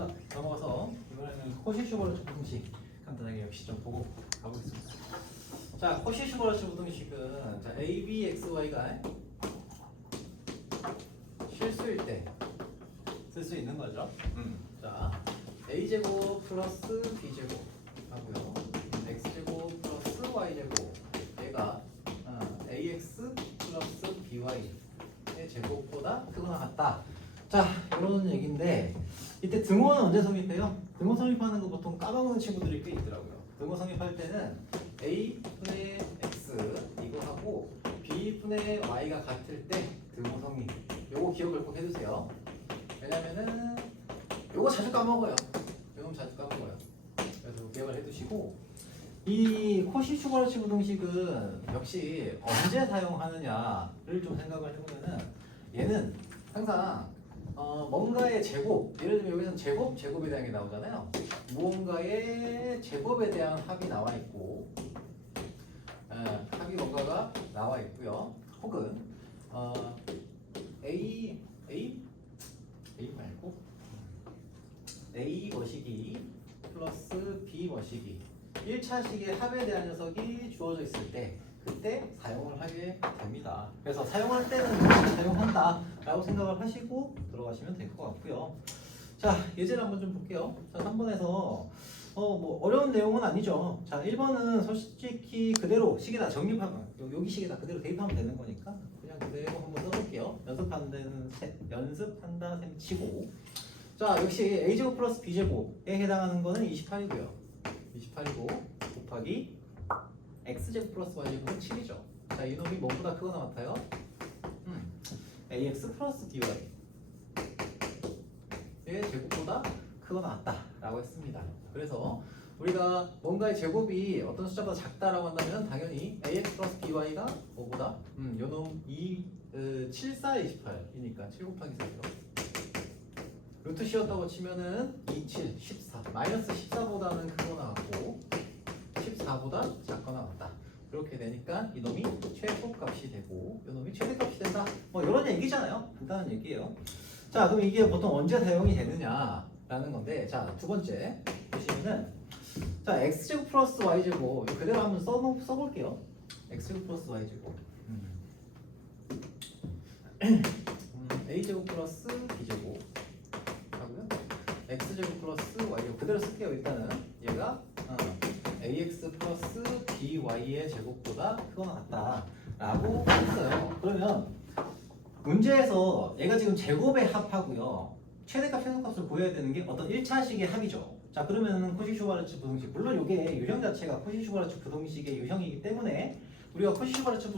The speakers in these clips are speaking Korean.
자, 넘어가서 이번에는 코시-슈버르트 부등식 간단하게 역시 좀 보고 가보겠습니다. 자, 코시-슈버르트 부등식은 자, a, b, x, y가 실수일 때 쓸 수 있는 거죠. 자, a제곱 플러스 b제곱 하고요. x제곱 플러스 y제곱 얘가 ax 플러스 by의 제곱보다 크거나 같다. 자, 이런 얘기인데 이때 등호는 언제 성립해요? 등호 성립하는 거 보통 까먹는 친구들이 꽤 있더라고요. 등호 성립할 때는 a분의 x 이거 하고 b분의 y가 같을 때 등호 성립. 요거 기억을 꼭 해두세요. 왜냐면은 요거 자주 까먹어요. 요거 자주 까먹어요. 그래서 기억을 해두시고 이 코시-슈버르트 부등식은 역시 언제 사용하느냐를 좀 생각을 해보면은 얘는 항상 뭔가의 제곱, 예를 들면 여기서는 제곱에 대한 게 나오잖아요. 무언가의 제곱에 대한 합이 나와 있고, 합이 뭔가가 나와 있고요. 혹은 A 말고 A 머시기 플러스 B 머시기 1차식의 합에 대한 녀석이 주어져 있을 때 그때 사용을 하게 됩니다. 그래서 사용할 때는 사용한다 라고 생각을 하시고 들어가시면 될 것 같고요. 자, 예제를 한번 좀 볼게요. 자, 3번에서 뭐 어려운 내용은 아니죠. 자, 1번은 솔직히 그대로 식에다 정립하면 여기 식에다 그대로 대입하면 되는 거니까 그냥 그대로 한번 써볼게요. 연습한다 셈 치고. 자, 역시 a제곱 플러스 b제곱에 해당하는 거는 28이고요. 28이고 곱하기 x제곱 플러스 y제곱은 7이죠. 자, 이놈이 뭐보다 크거나 같아요? ax 플러스 by 의 제곱보다 크거나 같다 라고 했습니다. 그래서 우리가 뭔가의 제곱이 어떤 숫자보다 작다라고 한다면 당연히 ax 플러스 by가 뭐보다? 요놈 7428이니까 7 곱하기 4죠. 루트 씌웠다고 치면은 27, 14 마이너스 14보다는 크거나 같고 14보다 작거나 같다. 이렇게 되니까 이놈이 최소값이 되고 이놈이 최대값이 된다. 뭐 이런 얘기잖아요. 간단한 얘기예요. 자, 그럼 이게 보통 언제 사용이 되느냐라는 건데, 자, 두 번째 보시면은 자, x제곱 플러스 y제곱 그대로 한번 써볼게요. x제곱 플러스 y제곱 a제곱 플러스 b제곱 하고요. x제곱 플러스 y제곱 그대로 쓸게요. 일단은 얘가 ax 플러스 by의 제곱보다 크거나 같다 라고 했어요. 그러면 문제에서 얘가 지금 제곱의 합하고요. 최대값, 최소값을 구해야 되는 게 어떤 1차식의 합이죠. 자, 그러면은 코시-슈버르트 부등식, 물론 이게 유형 자체가 코시-슈버르트 부등식의 유형이기 때문에 우리가 코시-슈버르트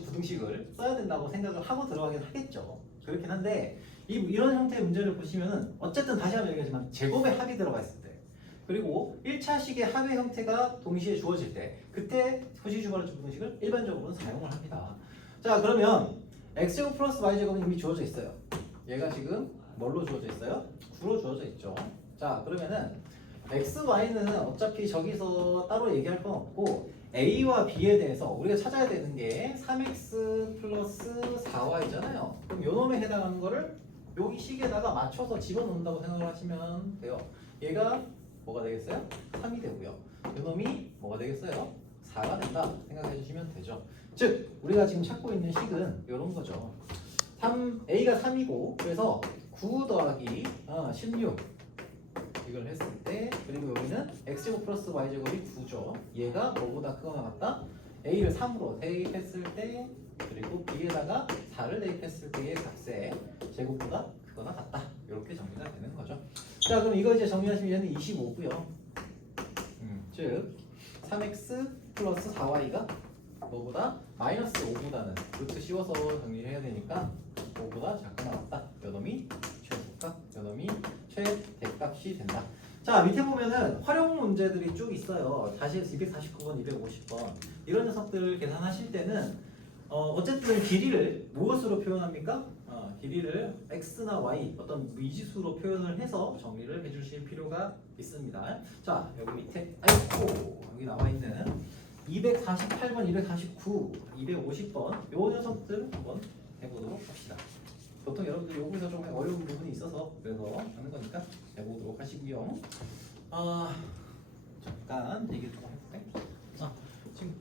부등식을 써야 된다고 생각을 하고 들어가긴 하겠죠. 그렇긴 한데 이런 형태의 문제를 보시면은 어쨌든 다시 한번 얘기하지만 제곱의 합이 들어가 있을 때 그리고 1차식의 합의 형태가 동시에 주어질 때 그때 코시-슈버르트 부등식을 일반적으로는 사용을 합니다. 자, 그러면 x제곱 플러스 y제곱은 이미 주어져 있어요. 얘가 지금 뭘로 주어져 있어요? 9로 주어져 있죠. 자, 그러면은 x, y는 어차피 저기서 따로 얘기할 건 없고 a와 b에 대해서 우리가 찾아야 되는 게 3x 플러스 4y잖아요. 그럼 요놈에 해당하는 거를 여기 식에다가 맞춰서 집어넣는다고 생각을 하시면 돼요. 얘가 뭐가 되겠어요? 3이 되고요. 요놈이 뭐가 되겠어요? 4가 된다 생각해 주시면 되죠. 즉 우리가 지금 찾고 있는 식은 이런 거죠. A가 3이고 그래서 9 더하기 16 이걸 했을 때 그리고 여기는 x제곱 플러스 y제곱이 9죠. 얘가 뭐보다 크거나 같다? A를 3으로 대입했을 때 그리고 B에다가 4를 대입했을 때의 값의 제곱보다 크거나 같다. 이렇게 정리가 되는 거죠. 자, 그럼 이거 이제 정리하시면 얘는 25고요. 즉 3x 플러스 4y가 뭐보다 마이너스 5보다는 루트 씌워서 정리해야 되니까 5보다 작거나 같다. 요놈이 최소값, 요놈이 최대값이 된다. 자, 밑에 보면은 활용 문제들이 쭉 있어요. 다시 249번, 250번 이런 녀석들을 계산하실 때는 어쨌든 길이를 무엇으로 표현합니까? 길이를 x나 y 어떤 미지수로 표현을 해서 정리를 해주실 필요가 있습니다. 자, 여기 밑에 여기 나와 있는 248번, 249, 250번 요 녀석들 한번 해보도록 합시다. 보통 여러분들 요구에서 좀 어려운 부분이 있어서 그래서 하는 거니까 해보도록 하시고요. 아 잠깐 얘기 좀 해볼게. 지금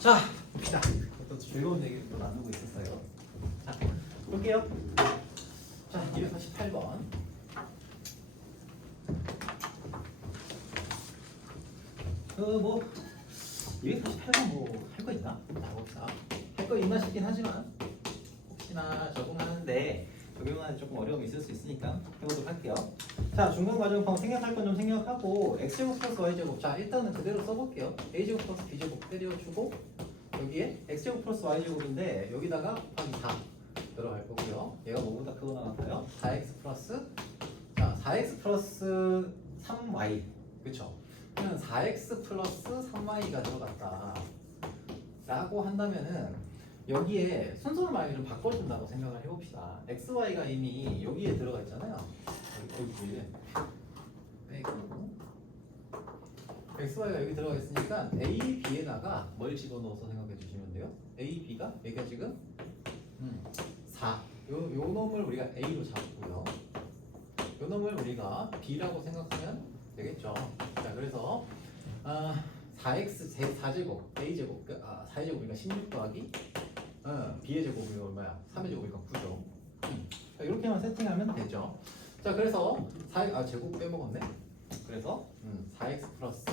자, 봅시다. 또 즐거운 얘기를 또 나누고 있었어요. 자, 볼게요. 자, 248번. 뭐 248번 뭐 할 거 있나? 자, 봅시다. 할 거 있나 싶긴 하지만 혹시나 적응하는데 조금 어려움이 있을 수 있으니까 해보도록 할게요. 자, 중간 과정법 생략할 건 좀 생략하고 x제곱 플러스 y제곱. 자, 일단은 그대로 써볼게요. a제곱 플러스 b제곱 때려주고 여기에 x제곱 플러스 y제곱인데 여기다가 곱하기 4 들어갈 거고요. 얘가 뭐보다 크거 나갈까요? 4x 플러스, 자, 4x 플러스 3y. 그쵸? 그러면 4x 플러스 3y가 들어갔다 라고 한다면은 여기에 순서를 만약에 좀 바꿔준다고 생각을 해봅시다. xy가 이미 여기에 들어가 있잖아요. 여기에 빼고 xy가 여기 들어가 있으니까 a, b에다가 뭘 집어넣어서 생각해 주시면 돼요. a, b가 여기가 지금 4. 요 놈을 우리가 a로 잡고요. 요 놈을 우리가 b라고 생각하면 되겠죠. 자, 그래서 4x 4제곱 a제곱 4제곱이니까 16 더하기 b의 제곱이 얼마야? 3의 제곱이니까 9죠. 자, 이렇게만 세팅하면 되죠. 자, 그래서 4 제곱 빼먹었네. 그래서 4x 플러스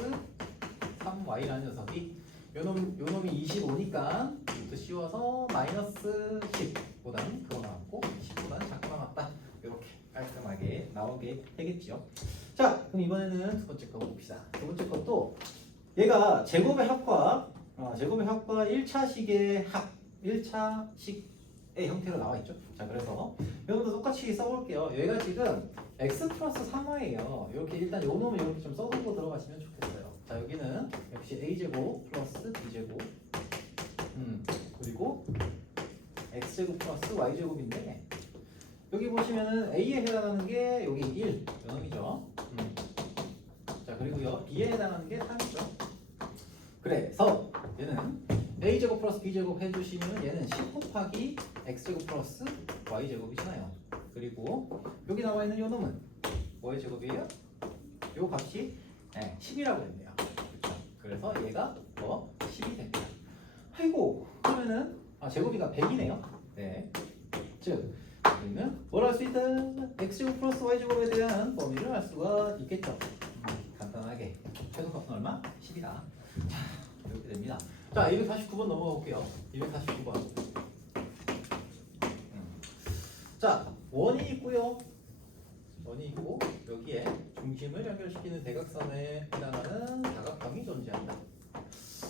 3y라는 녀석이 요 놈이 25니까 이것도 씌워서 마이너스 10보다는 그거 나왔고 10보다는 작고 나왔다. 이렇게 깔끔하게 나오게 되겠죠. 자, 그럼 이번에는 두 번째 거 봅시다. 두 번째 것도 얘가 제곱의 합과 1차식의 합 1차식의 형태로 나와 있죠. 자, 그래서 여러분도 똑같이 써볼게요. 얘가 지금 x 플러스 3y예요. 이렇게 일단 요 놈을 이렇게 좀 써두고 들어가시면 좋겠어요. 자, 여기는 역시 a제곱 플러스 b제곱 그리고 x제곱 플러스 y제곱인데 여기 보시면은 a에 해당하는 게 여기 1 요놈이죠. 자, 그리고요 b에 해당하는 게 3이죠. 그래서 얘는 a제곱 플러스 b제곱 해주시면 얘는 10 곱하기 x제곱 플러스 y제곱이잖아요. 그리고 여기 나와 있는 요 놈은 뭐의 제곱이에요? 요 값이 10이라고 했네요. 그렇죠? 그래서 얘가 10이 됩니다. 아이고, 그러면은 제곱이가 100이네요. 네. 즉 우리는 뭘 할 수 있다? x제곱 플러스 y제곱에 대한 범위를 알 수가 있겠죠. 간단하게 최소값은 얼마? 10이다. 자, 이렇게 됩니다. 자, 249번 넘어가 볼게요. 249번. 자, 원이 있고요. 원이 있고 여기에 중심을 연결시키는 대각선에 해당하는 다각형이 존재한다.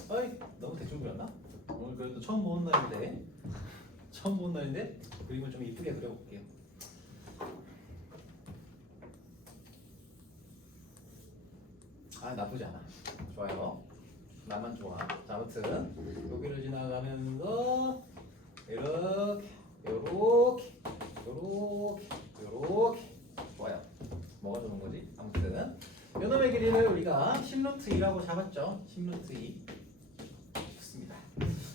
어이, 너무 대충 그렸나? 오늘 그래도 처음 보는 날인데 그림을 좀 이쁘게 그려볼게요. 나쁘지 않아. 좋아요. 나만 좋아. 자, 아무튼 여기를 지나가면서 이렇게 좋아요. 뭐가 좋은 거지? 아무튼 요놈의 길이를 우리가 10루트 2라고 잡았죠. 10루트 2. 좋습니다.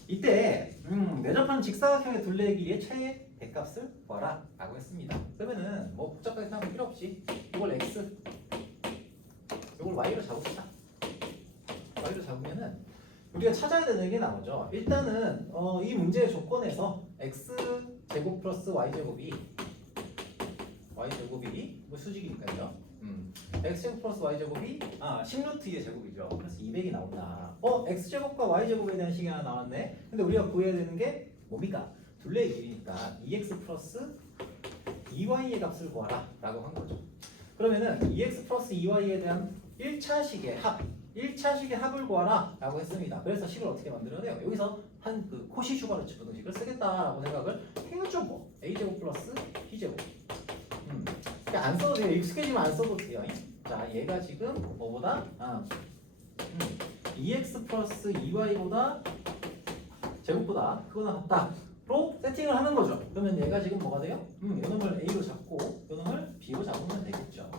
이때 내접하는 직사각형의 둘레의 길이의 최애 대값을 구하라 라고 했습니다. 그러면은 뭐 복잡하게 생각할 필요 없이 이걸 x, 이걸 y로 잡읍시다. y로 잡으면은 우리가 찾아야 되는 게 나오죠. 일단은 이 문제의 조건에서 x 제곱 플러스 y 제곱이 뭐 수직이니까요. x 제곱 플러스 y 제곱이 10루트 2의 제곱이죠. 그래서 200이 나온다. x 제곱과 y 제곱에 대한 식이 하나 나왔네. 근데 우리가 구해야 되는 게 뭡니까? 둘레의 길이니까 2x 플러스 2y의 값을 구하라 라고 한 거죠. 그러면은 2x 플러스 2y에 대한 1차식의 합을 구하라 라고 했습니다. 그래서 식을 어떻게 만들어내요? 여기서 한 그 코시 슈바르츠 방식을 쓰겠다라고 생각을 해야죠. 뭐 a제곱 플러스 b제곱. 안 써도 돼요. 익숙해지면 안 써도 돼요. 자, 얘가 지금 뭐보다 2x 플러스 2y보다 제곱보다 크거나 같다로 세팅을 하는 거죠. 그러면 얘가 지금 뭐가 돼요? 요놈을 a로 잡고 요놈을 b로 잡으면 되겠죠.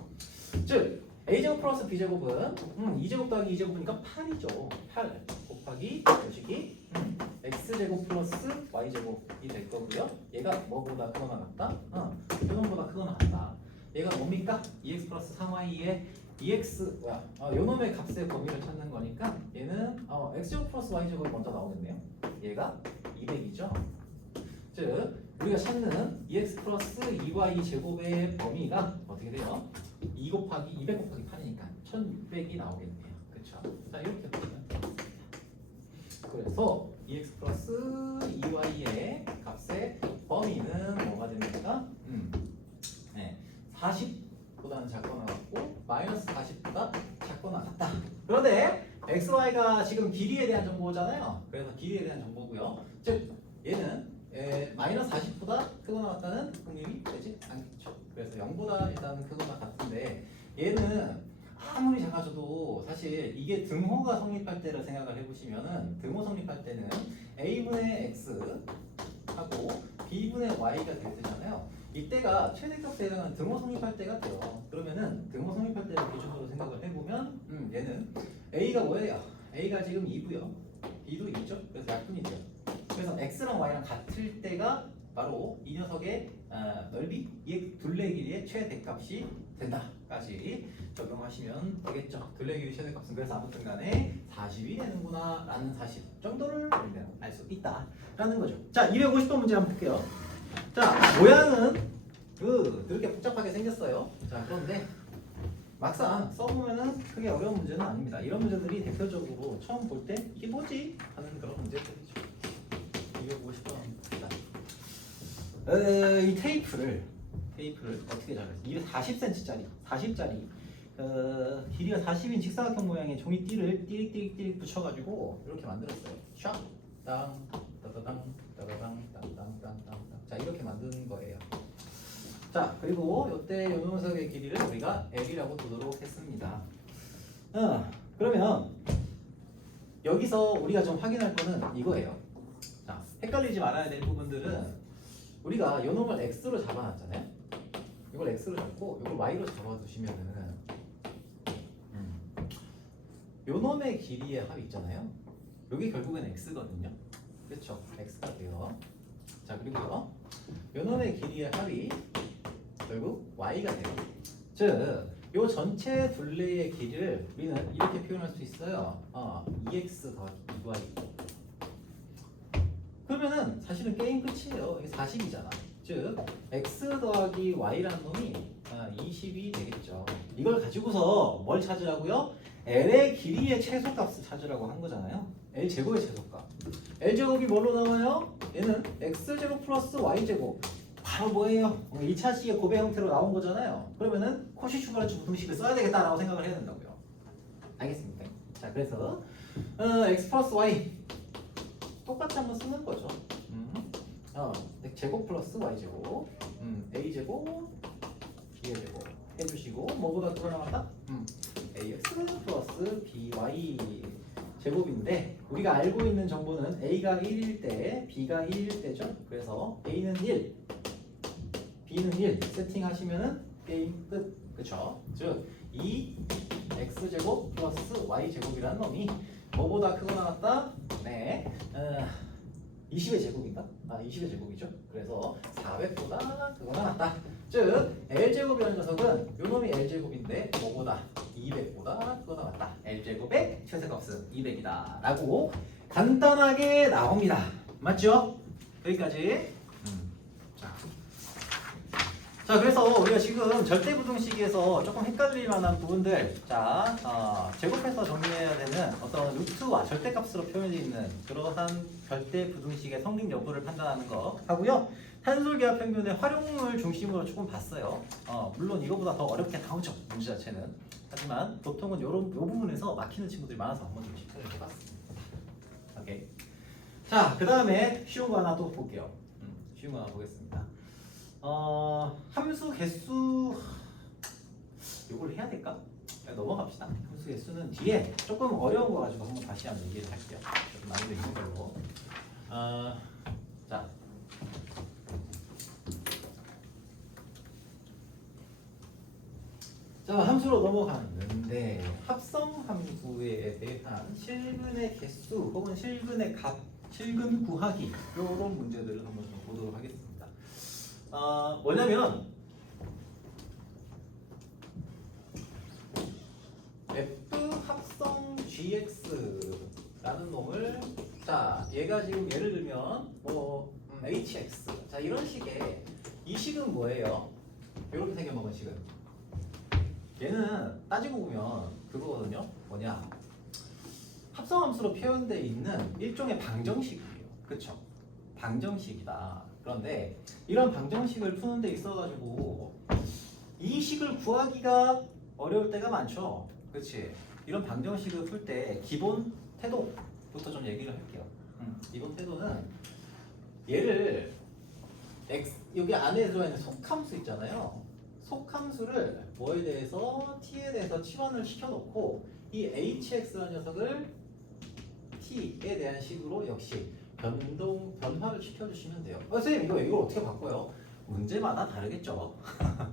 즉 a제곱 플러스 b제곱은 2제곱 더하기 2제곱이니까 8이죠. 8 곱하기 요식이 x제곱 플러스 y제곱이 될 거고요. 얘가 뭐보다 크거나 같다? 요놈보다 크거나 같다. 얘가 뭡니까? 2x 플러스 3y의 EX 요놈의 값의 범위를 찾는 거니까 얘는 X제곱 플러스 Y제곱이 먼저 나오겠네요. 얘가 200이죠. 즉 우리가 찾는 EX 플러스 2Y 제곱의 범위가 어떻게 돼요? 2 곱하기 200 곱하기 8이니까 1600이 나오겠네요. 그렇죠? 자 이렇게 보시면 되겠습니다. 그래서 EX 플러스 2Y의 값의 범위는 뭐가 됩니까? 네, 40보다는 작거나 같고 마이너스 40보다 작거나 같다. 그런데 XY가 지금 길이에 대한 정보잖아요. 그래서 길이에 대한 정보고요. 즉 얘는 마이너스 40보다 크거나 같다는 확률이 되지 않겠죠. 그래서 0보다 일단 크거나 같은데 얘는 아무리 작아져도 사실 이게 등호가 성립할 때를 생각을 해보시면은 등호 성립할 때는 a분의 x 하고 b분의 y가 될 때잖아요. 이때가 최대값에 해당하는 등호 성립할 때가 돼요. 그러면은 등호 성립할 때를 기준으로 생각을 해보면 얘는 a가 뭐예요? a가 지금 2고요. b도 2죠. 그래서 약분이죠. 그래서 x랑 y랑 같을 때가 바로 이 녀석의 넓이, 이 둘레 길이의 최대값이 된다까지 적용하시면 되겠죠. 둘레 길이 최대값은 그래서 아무튼 간에 40이 되는구나 라는 사실 정도를 우리는 알 수 있다 라는 거죠. 자 250번 문제 한번 볼게요. 자 모양은 그렇게 복잡하게 생겼어요. 자 그런데 막상 써보면은 크게 어려운 문제는 아닙니다. 이런 문제들이 대표적으로 처음 볼 때 이게 뭐지? 하는 그런 문제들이죠. 250번 이 테이프를 어떻게 잡았어요? 240cm짜리 40짜리 길이가 40인 직사각형 모양의 종이띠를 띠릭 붙여가지고 이렇게 만들었어요. 샥 땅 따다당 따다당 땅땅땅땅 자 이렇게 만든 거예요. 자 그리고 이때 요 녀석의 길이를 우리가 L이라고 두도록 했습니다. 그러면 여기서 우리가 좀 확인할 거는 이거예요. 자 헷갈리지 말아야 될 부분들은 우리가 요 놈을 x로 잡아놨잖아요. 이걸 x로 잡고 이걸 y로 잡아두시면은 요 놈의 길이의 합이 있잖아요. 여기 결국엔 x거든요. 그렇죠? x가 돼요. 자 그리고요 요 놈의 길이의 합이 결국 y가 돼요. 즉 요 전체 둘레의 길이를 우리는 이렇게 표현할 수 있어요. 2x 더하기 2y. 그러면은 사실은 게임 끝이에요. 이게 40이잖아. 즉 x 더하기 y라는 놈이 20이 되겠죠. 이걸 가지고서 뭘 찾으라고요? l의 길이의 최소값을 찾으라고 한 거잖아요. l 제곱의 최소값. l 제곱이 뭘로 나와요? 얘는 x 제곱 플러스 y 제곱. 바로 뭐예요? 2차식의 고배 형태로 나온 거잖아요. 그러면은 코시-슈바르츠 부등식을 써야 되겠다라고 생각을 해야 된다고요. 알겠습니까? 자 그래서 x 플러스 y 똑같이 한번 쓰는 거죠. 제곱 플러스 y 제곱, a 제곱, b의 제곱 해주시고 뭐보다 그거 남았다? ax 플러스 by 제곱인데 우리가 알고 있는 정보는 a가 1일 때, b가 1일 때죠. 그래서 a는 1, b는 1 세팅하시면은 게임 끝. 그쵸? 즉 2x 제곱 플러스 y 제곱이라는 놈이 뭐보다 크거나 같다? 네. 20의 제곱인가? 20의 제곱이죠. 그래서 400보다 크거나 같다. 즉 L제곱이라는 녀석은 요놈이 L제곱인데 뭐보다? 200보다 크거나 같다. L제곱의 최대값은 200이다 라고 간단하게 나옵니다. 맞죠? 여기까지. 자 그래서 우리가 지금 절대부등식에서 조금 헷갈릴 만한 부분들 제곱해서 정리해야 되는 어떤 루트와 절대값으로 표현되어 있는 그러한 절대부등식의 성립 여부를 판단하는 거 하고요. 탄솔기하 평균의 활용을 중심으로 조금 봤어요. 물론 이거보다 더 어렵게 나오죠. 문제 자체는. 하지만 보통은 요 부분에서 막히는 친구들이 많아서 한번 좀 체크를 해봤습니다. 오케이. 자 그 다음에 쉬운 거 하나 또 볼게요. 쉬운 거 하나 보겠습니다. 함수 개수 이걸 해야 될까? 넘어갑시다. 함수 개수는 뒤에 조금 어려운 거 가지고 한번 다시 한번 얘기를 할게요. 조금 난이도 있는 걸로. 자 함수로 넘어가는데 합성 함수에 대한 실근의 개수 혹은 실근의 값, 실근 구하기 이런 문제들을 한번 좀 보도록 하겠습니다. 뭐냐면 gx라는 놈을 자 얘가 지금 예를 들면 뭐 hx 자 이런 식의 이 식은 뭐예요? 이렇게 생겨먹은 식은 얘는 따지고 보면 그거거든요. 뭐냐? 합성함수로 표현되어 있는 일종의 방정식이에요. 그쵸? 방정식이다. 그런데 이런 방정식을 푸는 데 있어가지고 이 식을 구하기가 어려울 때가 많죠. 그치? 이런 방정식을 풀 때 기본 태도부터 좀 얘기를 할게요. 기본 태도는 얘를 여기 안에 들어있는 속함수 있잖아요. 속함수를 뭐에 대해서 t에 대해서 치환을 시켜놓고 이 hx라는 녀석을 t에 대한 식으로 역시 변화를 시켜주시면 돼요. 선생님 이걸 어떻게 바꿔요? 문제마다 다르겠죠.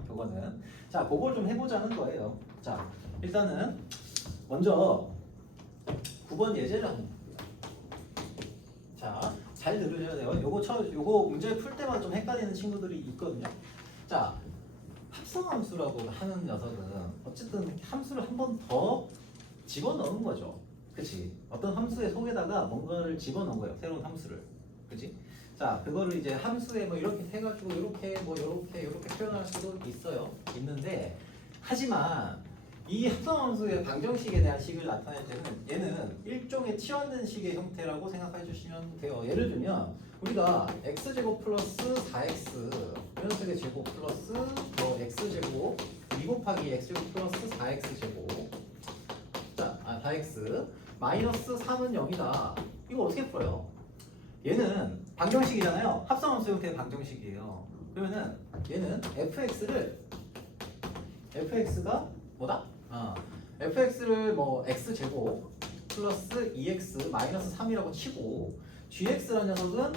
그거는 자 그걸 좀 해보자는 거예요. 자 일단은 먼저 9번 예제를 한번 볼게요. 자 잘 들으셔야 돼요. 요거 문제 풀 때마다 좀 헷갈리는 친구들이 있거든요. 자 합성함수라고 하는 녀석은 어쨌든 함수를 한 번 더 집어넣은 거죠. 그치? 어떤 함수의 속에다가 뭔가를 집어넣은 거예요. 새로운 함수를. 그치? 자, 그거를 이제 함수에 뭐 이렇게 해가지고 이렇게 표현할 수도 있어요. 있는데, 하지만 이 합성함수의 방정식에 대한 식을 나타낼 때는 얘는 일종의 치환된 식의 형태라고 생각해 주시면 돼요. 예를 들면 우리가 x제곱 플러스 4x 이런 식의 제곱 플러스 x제곱 2 곱하기 x제곱 플러스 4x제곱 자, 4x 마이너스 3은 0이다. 이거 어떻게 풀어요? 얘는 방정식이잖아요. 합성함수 형태의 방정식이에요. 그러면은 얘는 fx가 뭐다? fx를 뭐 x제곱 플러스 2x 마이너스 3이라고 치고 gx라는 녀석은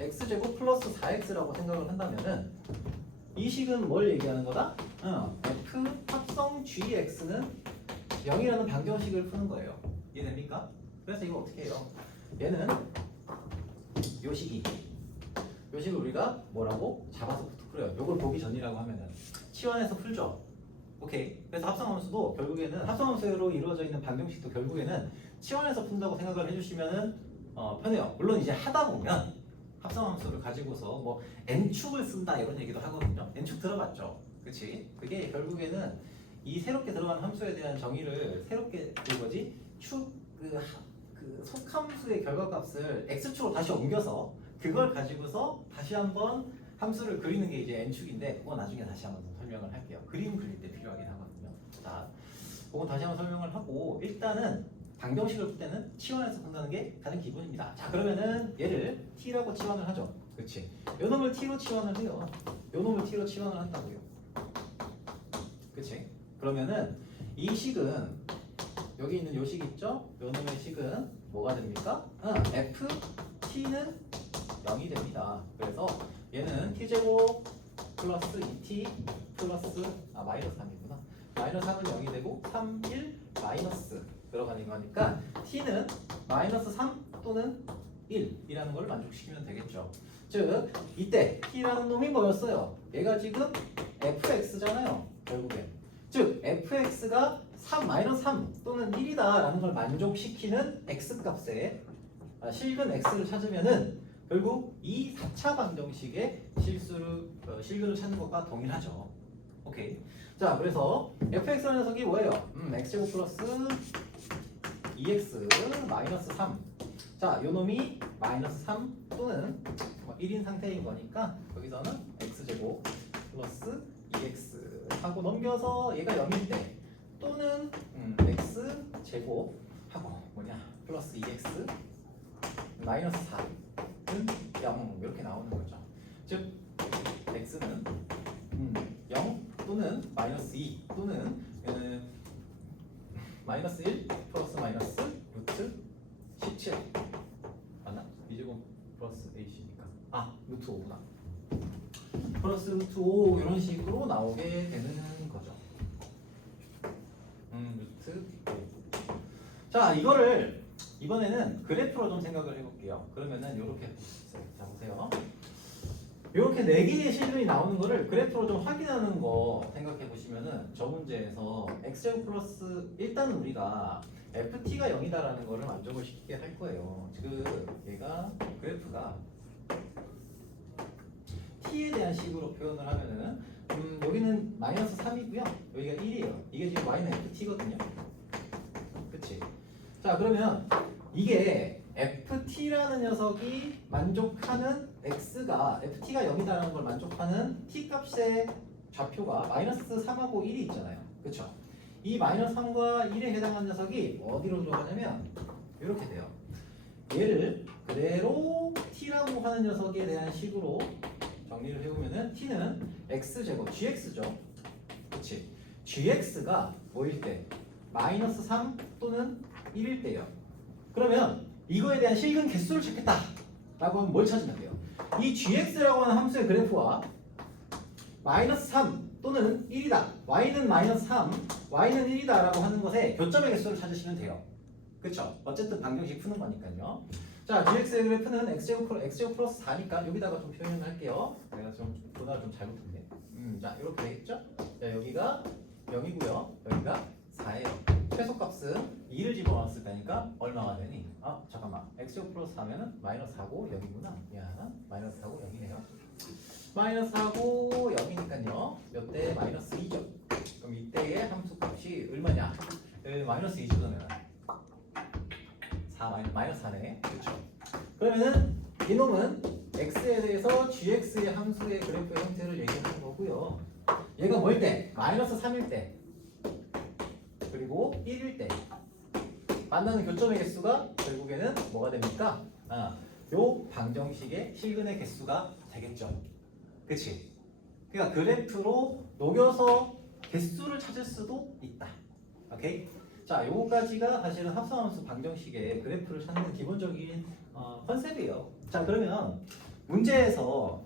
x제곱 플러스 4x라고 생각을 한다면은 이 식은 뭘 얘기하는 거다? f 합성 gx는 0이라는 방정식을 푸는 거예요. 이해됩니까? 그래서 이거 어떻게 해요? 얘는 요 식을 우리가 뭐라고? 잡아서부터 풀어요. 요걸 보기 전이라고 하면은 치환해서 풀죠. 오케이. 그래서 합성함수도 결국에는 합성함수로 이루어져 있는 방정식도 결국에는 치환해서 푼다고 생각을 해주시면은 편해요. 물론 이제 하다 보면 합성함수를 가지고서 뭐 n축을 쓴다 이런 얘기도 하거든요. n축 들어봤죠? 그치? 그게 결국에는 이 새롭게 들어가는 함수에 대한 정의를 새롭게 그 속함수의 결과값을 x축으로 다시 옮겨서 그걸 가지고서 다시 한번 함수를 그리는 게 이제 n축인데 그건 나중에 다시 한번 설명을 할게요. 그림 그릴 때 필요하긴 하거든요. 자, 그건 다시 한번 설명을 하고 일단은 방정식을 풀 때는 치환해서 푼다는 게 가장 기본입니다. 자, 그러면은 얘를 t라고 치환을 하죠. 그렇지? 요 놈을 t로 치환을 해요. 요 놈을 t로 치환을 한다고요. 그렇지? 그러면은 이 식은 여기 있는 요 식 있죠? 요 놈의 식은 뭐가 됩니까? ft는 0이 됩니다. 그래서 얘는 t제곱 플러스 2t 플러스 마이너스 3이구나. 마이너스 3은 0이 되고 3, 1 마이너스 들어가는 거니까 t는 마이너스 3 또는 1이라는 걸 만족시키면 되겠죠. 즉 이때 t라는 놈이 뭐였어요? 얘가 지금 fx잖아요. 결국엔. 즉 fx가 3, 마이너스 3 또는 1이다 라는 걸 만족시키는 x값에 실근 x를 찾으면은 결국 이 4차 방정식의 실근을 찾는 것과 동일하죠. 오케이. 자, 그래서 fx라는 녀석이 뭐예요? x제곱 플러스 2x 마이너스 3. 자, 요 놈이 마이너스 3 또는 1인 상태인 거니까 여기서는 x제곱 플러스 2x 하고 넘겨서 얘가 0일 때 또는 x제곱 하고 뭐냐 플러스 2x 마이너스 4는 0 이렇게 나오는 거죠. 즉 x는 0 또는 마이너스 2 또는 마이너스 1 플러스 마이너스 루트 17 맞나? B제곱 플러스 AC니까 루트 5구나. 플러스 루트 5 이런 식으로 나오게 되는 거죠. 루트 5. 자, 이거를 이번에는 그래프로 좀 생각을 해볼게요. 그러면은 이렇게 자 보세요. 이렇게 4개의 실근이 나오는 거를 그래프로 좀 확인하는 거 생각해 보시면은 저 문제에서 x제곱 플러스 일단 우리가 ft가 0이다라는 거를 만족을 시키게 할 거예요. 얘가 그래프가 t에 대한 식으로 표현을 하면은 여기는 마이너스 3이고요. 여기가 1이에요. 이게 지금 y는 ft거든요. 그치? 자, 그러면 이게 ft라는 녀석이 만족하는 x가 ft가 0이다라는 걸 만족하는 t 값의 좌표가 마이너스 3하고 1이 있잖아요. 그쵸? 이 마이너스 3과 1에 해당하는 녀석이 어디로 들어가냐면 이렇게 돼요. 얘를 그대로 t라고 하는 녀석에 대한 식으로 정리를 해보면은 t는 x제곱 gx죠. 그치? gx가 뭐일 때? 마이너스 3 또는 1일 때요. 그러면 이거에 대한 실근 개수를 찾겠다 라고 하면 뭘 찾으면 돼요? 이 gx라고 하는 함수의 그래프와 마이너스 3 또는 1이다, y는 마이너스 3, y는 1이다 라고 하는 것의 교점의 개수를 찾으시면 돼요. 그쵸? 어쨌든 방정식 푸는 거니까요. 자, gx의 그래프는 x제곱 플러스 4니까 여기다가 좀 표현을 할게요. 내가 좀 보다 좀 잘못했네. 자, 이렇게 되겠죠? 자, 여기가 0이고요. 여기가 4예요. 최소값은 2를 집어넣었을 때니까 얼마가 되니? 아, 잠깐만. x제곱 플러스 4면은 마이너스 4고 0이구나. 미안. 마이너스 4고 0이네요. 마이너스 4고 0이니까요. 이때 마이너스 2죠. 그럼 이때의 함수값이 얼마냐? 마이너스 2주잖아요. 4 마이너스 4네. 그렇죠. 그러면은 이놈은 x에 대해서 gx의 함수의 그래프의 형태를 얘기하는 거고요. 얘가 뭐일 때? 마이너스 3일 때. 그리고 1일 때 만나는 교점의 개수가 결국에는 뭐가 됩니까? 요 방정식의 실근의 개수가 되겠죠. 그치? 그러니까 그래프로 녹여서 개수를 찾을 수도 있다. 오케이? 자, 요거까지가 사실은 합성함수 방정식의 그래프를 찾는 기본적인 컨셉이에요. 자, 그러면 문제에서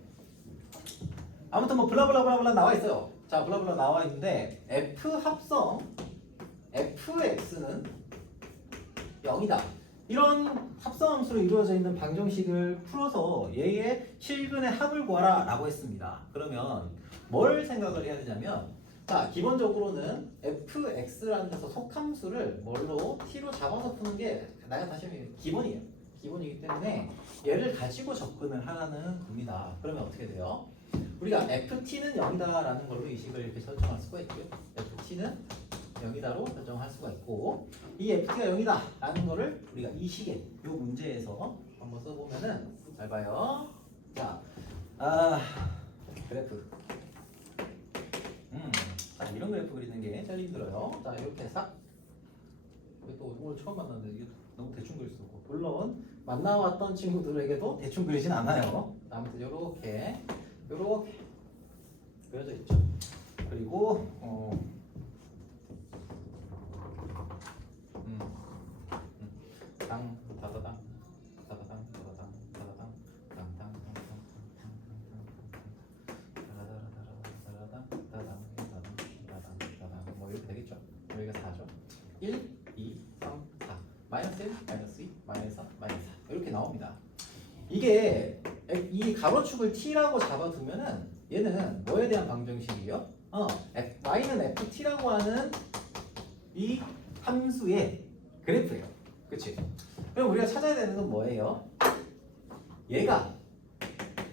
아무튼 뭐 블라블라블라 나와 있어요. 자, 블라블라 나와 있는데 f 합성 fx는 0이다. 이런 합성함수로 이루어져 있는 방정식을 풀어서 얘의 실근의 합을 구하라 라고 했습니다. 그러면 뭘 생각을 해야 되냐면, 자, 기본적으로는 fx라는 데서 속함수를 뭘로 t로 잡아서 푸는 게 나야 다시 기본이에요. 기본이기 때문에 얘를 가지고 접근을 하는 겁니다. 그러면 어떻게 돼요? 우리가 ft는 0이다라는 걸로 이 식을 이렇게 설정할 수가 있고요. ft는 0이다로 설정할 수가 있고, 이 ft가 0이다 라는 거를 우리가 이 식에, 이 문제에서 한번 써보면은, 잘 봐요. 자, 그래프. 자, 이런 그래프 그리는 게 제일 힘들어요. 자, 이렇게 싹. 또 오늘 처음 만났는데 이게 너무 대충 그릴 수 없고, 물론 만나왔던 친구들에게도 대충 그리진 않아요. 아무튼 요렇게 그려져 있죠. 그리고 땅 다다당 다다당 다다당 다다당 땅땅 땅땅 다다당 뭐 이렇게 되겠죠. 여기가 4죠. 1, 2, 3, 4 마이너스 1, 마이너스 2, 마이너스 3, 마이너스 4 이렇게 나옵니다. 이게 이 가로축을 t라고 잡아두면은 얘는 뭐에 대한 방정식이요? y는 ft라고 하는 이 함수의 그래프예요. 그치? 그럼 우리가 찾아야 되는 건 뭐예요? 얘가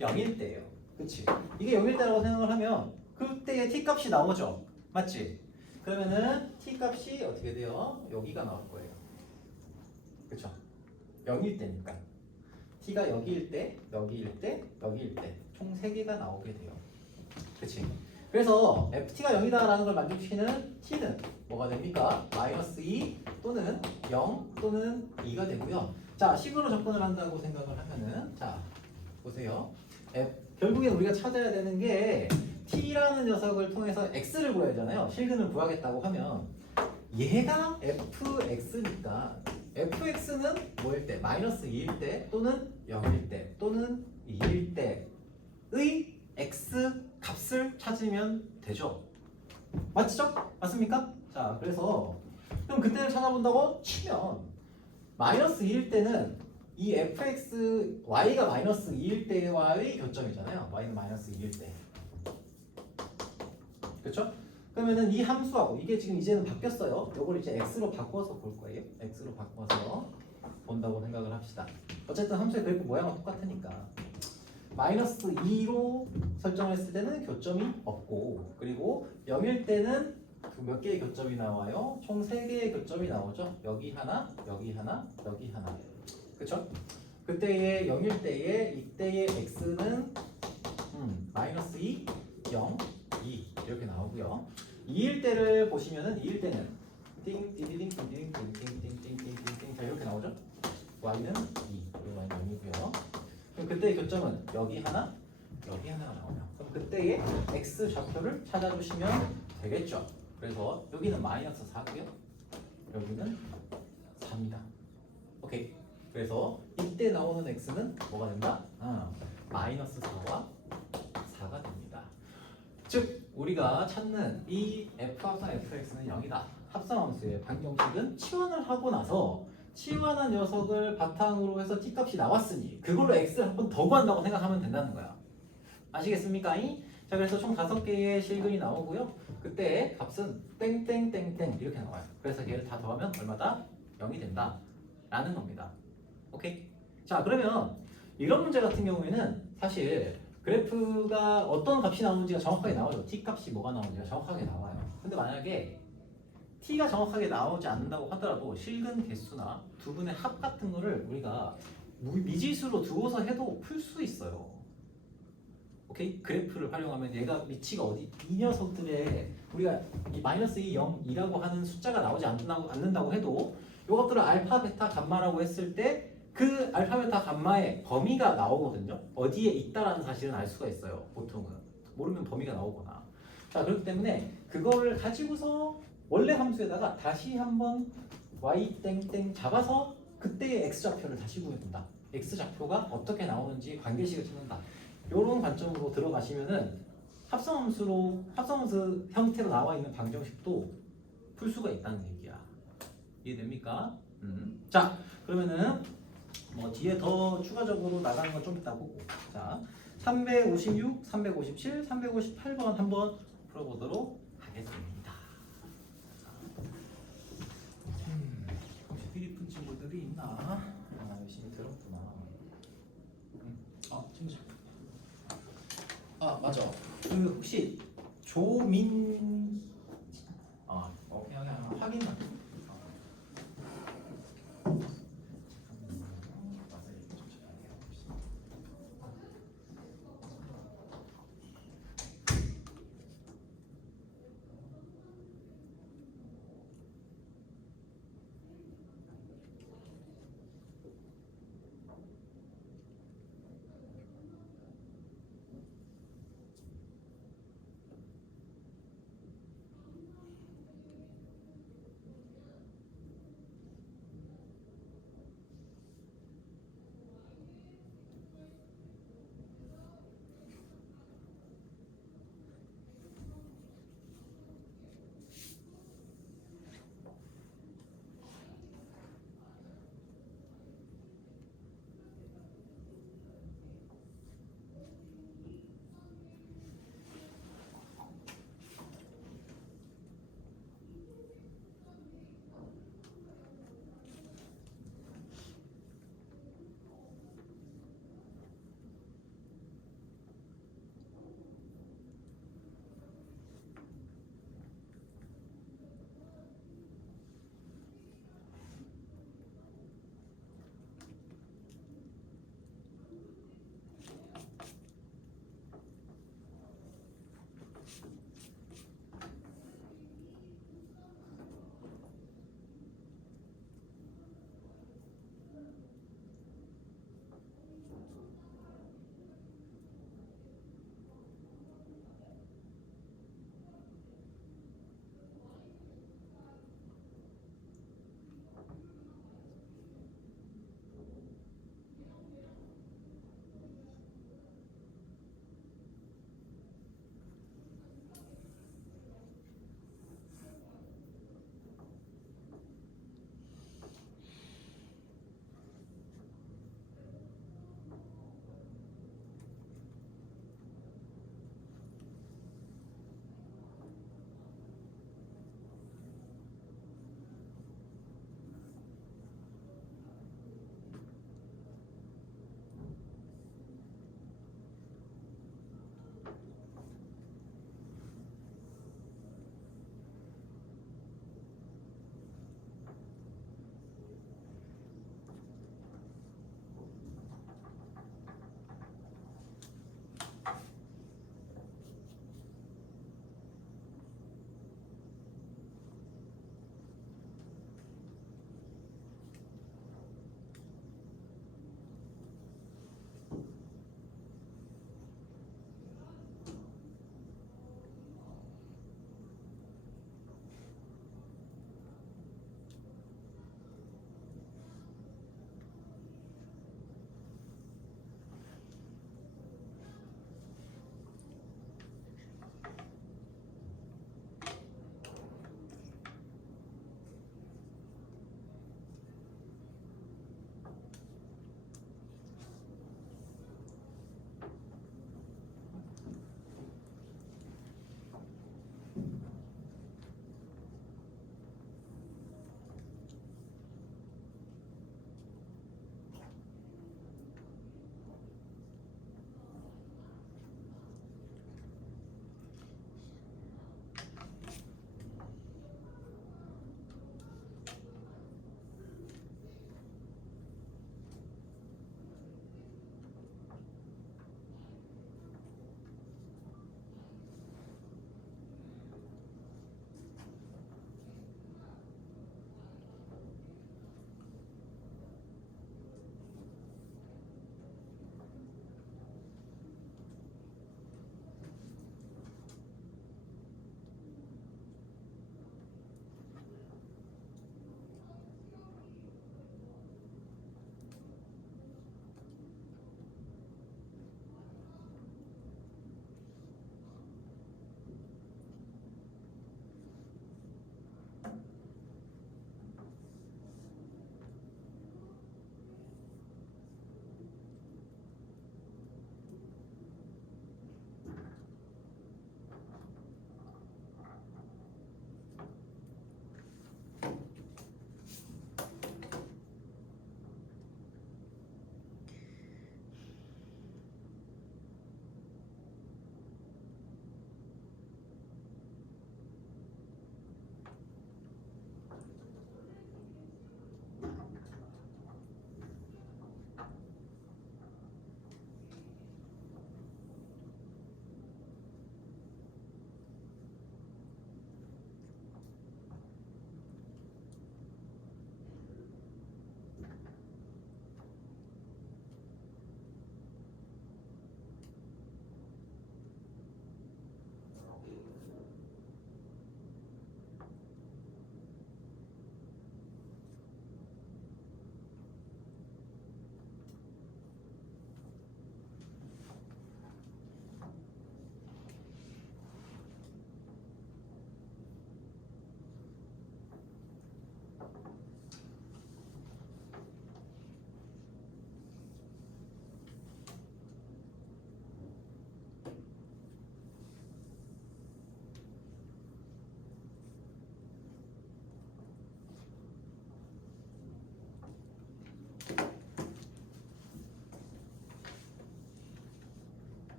0일 때예요. 그치? 이게 0일 때라고 생각을 하면 그때의 t 값이 나오죠? 맞지? 그러면은 t 값이 어떻게 돼요? 여기가 나올 거예요. 그쵸? 0일 때니까 t가 여기일 때, 여기일 때, 여기일 때 총 3개가 나오게 돼요. 그치? 그래서 ft가 0이다라는 걸 만족시키는 t는 뭐가 됩니까? 마이너스 2 또는 0 또는 2가 되고요. 자, 식으로 접근을 한다고 생각을 하면은, 자, 보세요. 결국엔 우리가 찾아야 되는 게 t라는 녀석을 통해서 x를 구해야 하잖아요. 실근을 구하겠다고 하면 얘가 fx니까 fx는 뭐일 때? 마이너스 2일 때 또는 0일 때 또는 2일 때의 x 값을 찾으면 되죠. 맞죠? 맞습니까? 자, 그래서 그럼 그때를 찾아본다고 치면 마이너스 2일 때는 이 fx y가 마이너스 2일 때와의 교점이잖아요. y는 마이너스 2일 때. 그렇죠? 그러면은 이 함수하고 이게 지금 이제는 바뀌었어요. 이걸 이제 x로 바꿔서 볼 거예요. x로 바꿔서 본다고 생각을 합시다. 어쨌든 함수의 그래프 모양은 똑같으니까. 마이너스 2로 설정했을 때는 교점이 없고, 그리고 0일 때는 그 몇 개의 교점이 나와요? 총 3개의 교점이 나오죠. 여기 하나, 여기 하나, 여기 하나. 그쵸? 그때의 0일 때에 이때의 x는 마이너스 2, 0, 2 이렇게 나오고요. 2일 때를 보시면은 2일 때는 띵띵띵띵띵띵띵띵띵띵띵 자 이렇게 나오죠. y는 2, 그리고 y는 0이고요. 그럼 그때의 교점은 여기 하나, 여기 하나가 나오면 그럼 그때의 x 좌표를 찾아주시면 되겠죠. 그래서 여기는 마이너스 4고요. 여기는 4입니다. 오케이. 그래서 이때 나오는 x는 뭐가 된다? 마이너스 4와 4가 됩니다. 즉 우리가 찾는 이 f 합성 fx는 0이다. 합성함수의 방정식은 치환을 하고 나서 치환한 녀석을 바탕으로 해서 t값이 나왔으니 그걸로 x를 한 번 더 구한다고 생각하면 된다는 거야. 아시겠습니까? 자 그래서 총 5개의 실근이 나오고요. 그때 값은 땡땡땡땡 이렇게 나와요. 그래서 걔를 다 더하면 얼마다? 0이 된다 라는 겁니다. 오케이? 자 그러면 이런 문제 같은 경우에는 사실 그래프가 어떤 값이 나오는지가 정확하게 나와요. t값이 뭐가 나오는지가 정확하게 나와요. 근데 만약에 t가 정확하게 나오지 않는다고 하더라도 실근 개수나 두 분의 합 같은 거를 우리가 미지수로 두고서 해도 풀 수 있어요. 오케이? 그래프를 활용하면 얘가 위치가 어디 이 녀석들의 우리가 이 마이너스 2, 0, 2라고 하는 숫자가 나오지 않는다고 해도 이것들을 알파, 베타, 감마라고 했을 때 그 알파, 베타, 감마의 범위가 나오거든요. 어디에 있다라는 사실은 알 수가 있어요. 보통은 모르면 범위가 나오거나. 자 그렇기 때문에 그거를 가지고서 원래 함수에다가 다시 한번 y 땡땡 잡아서 그때의 x 좌표를 다시 구해본다. x 좌표가 어떻게 나오는지 관계식을 찾는다. 이런 관점으로 들어가시면은 합성함수 형태로 나와 있는 방정식도 풀 수가 있다는 얘기야. 이해됩니까? 자 그러면은 뭐 뒤에 더 추가적으로 나가는 건 좀 이따 보고. 자 356, 357, 358번 한번 풀어보도록 하겠습니다. 혹시 필리핀 친구들이 있나? 열심히 들었구나. 친구죠. 맞아. 그 혹시 조민 그냥 확인만.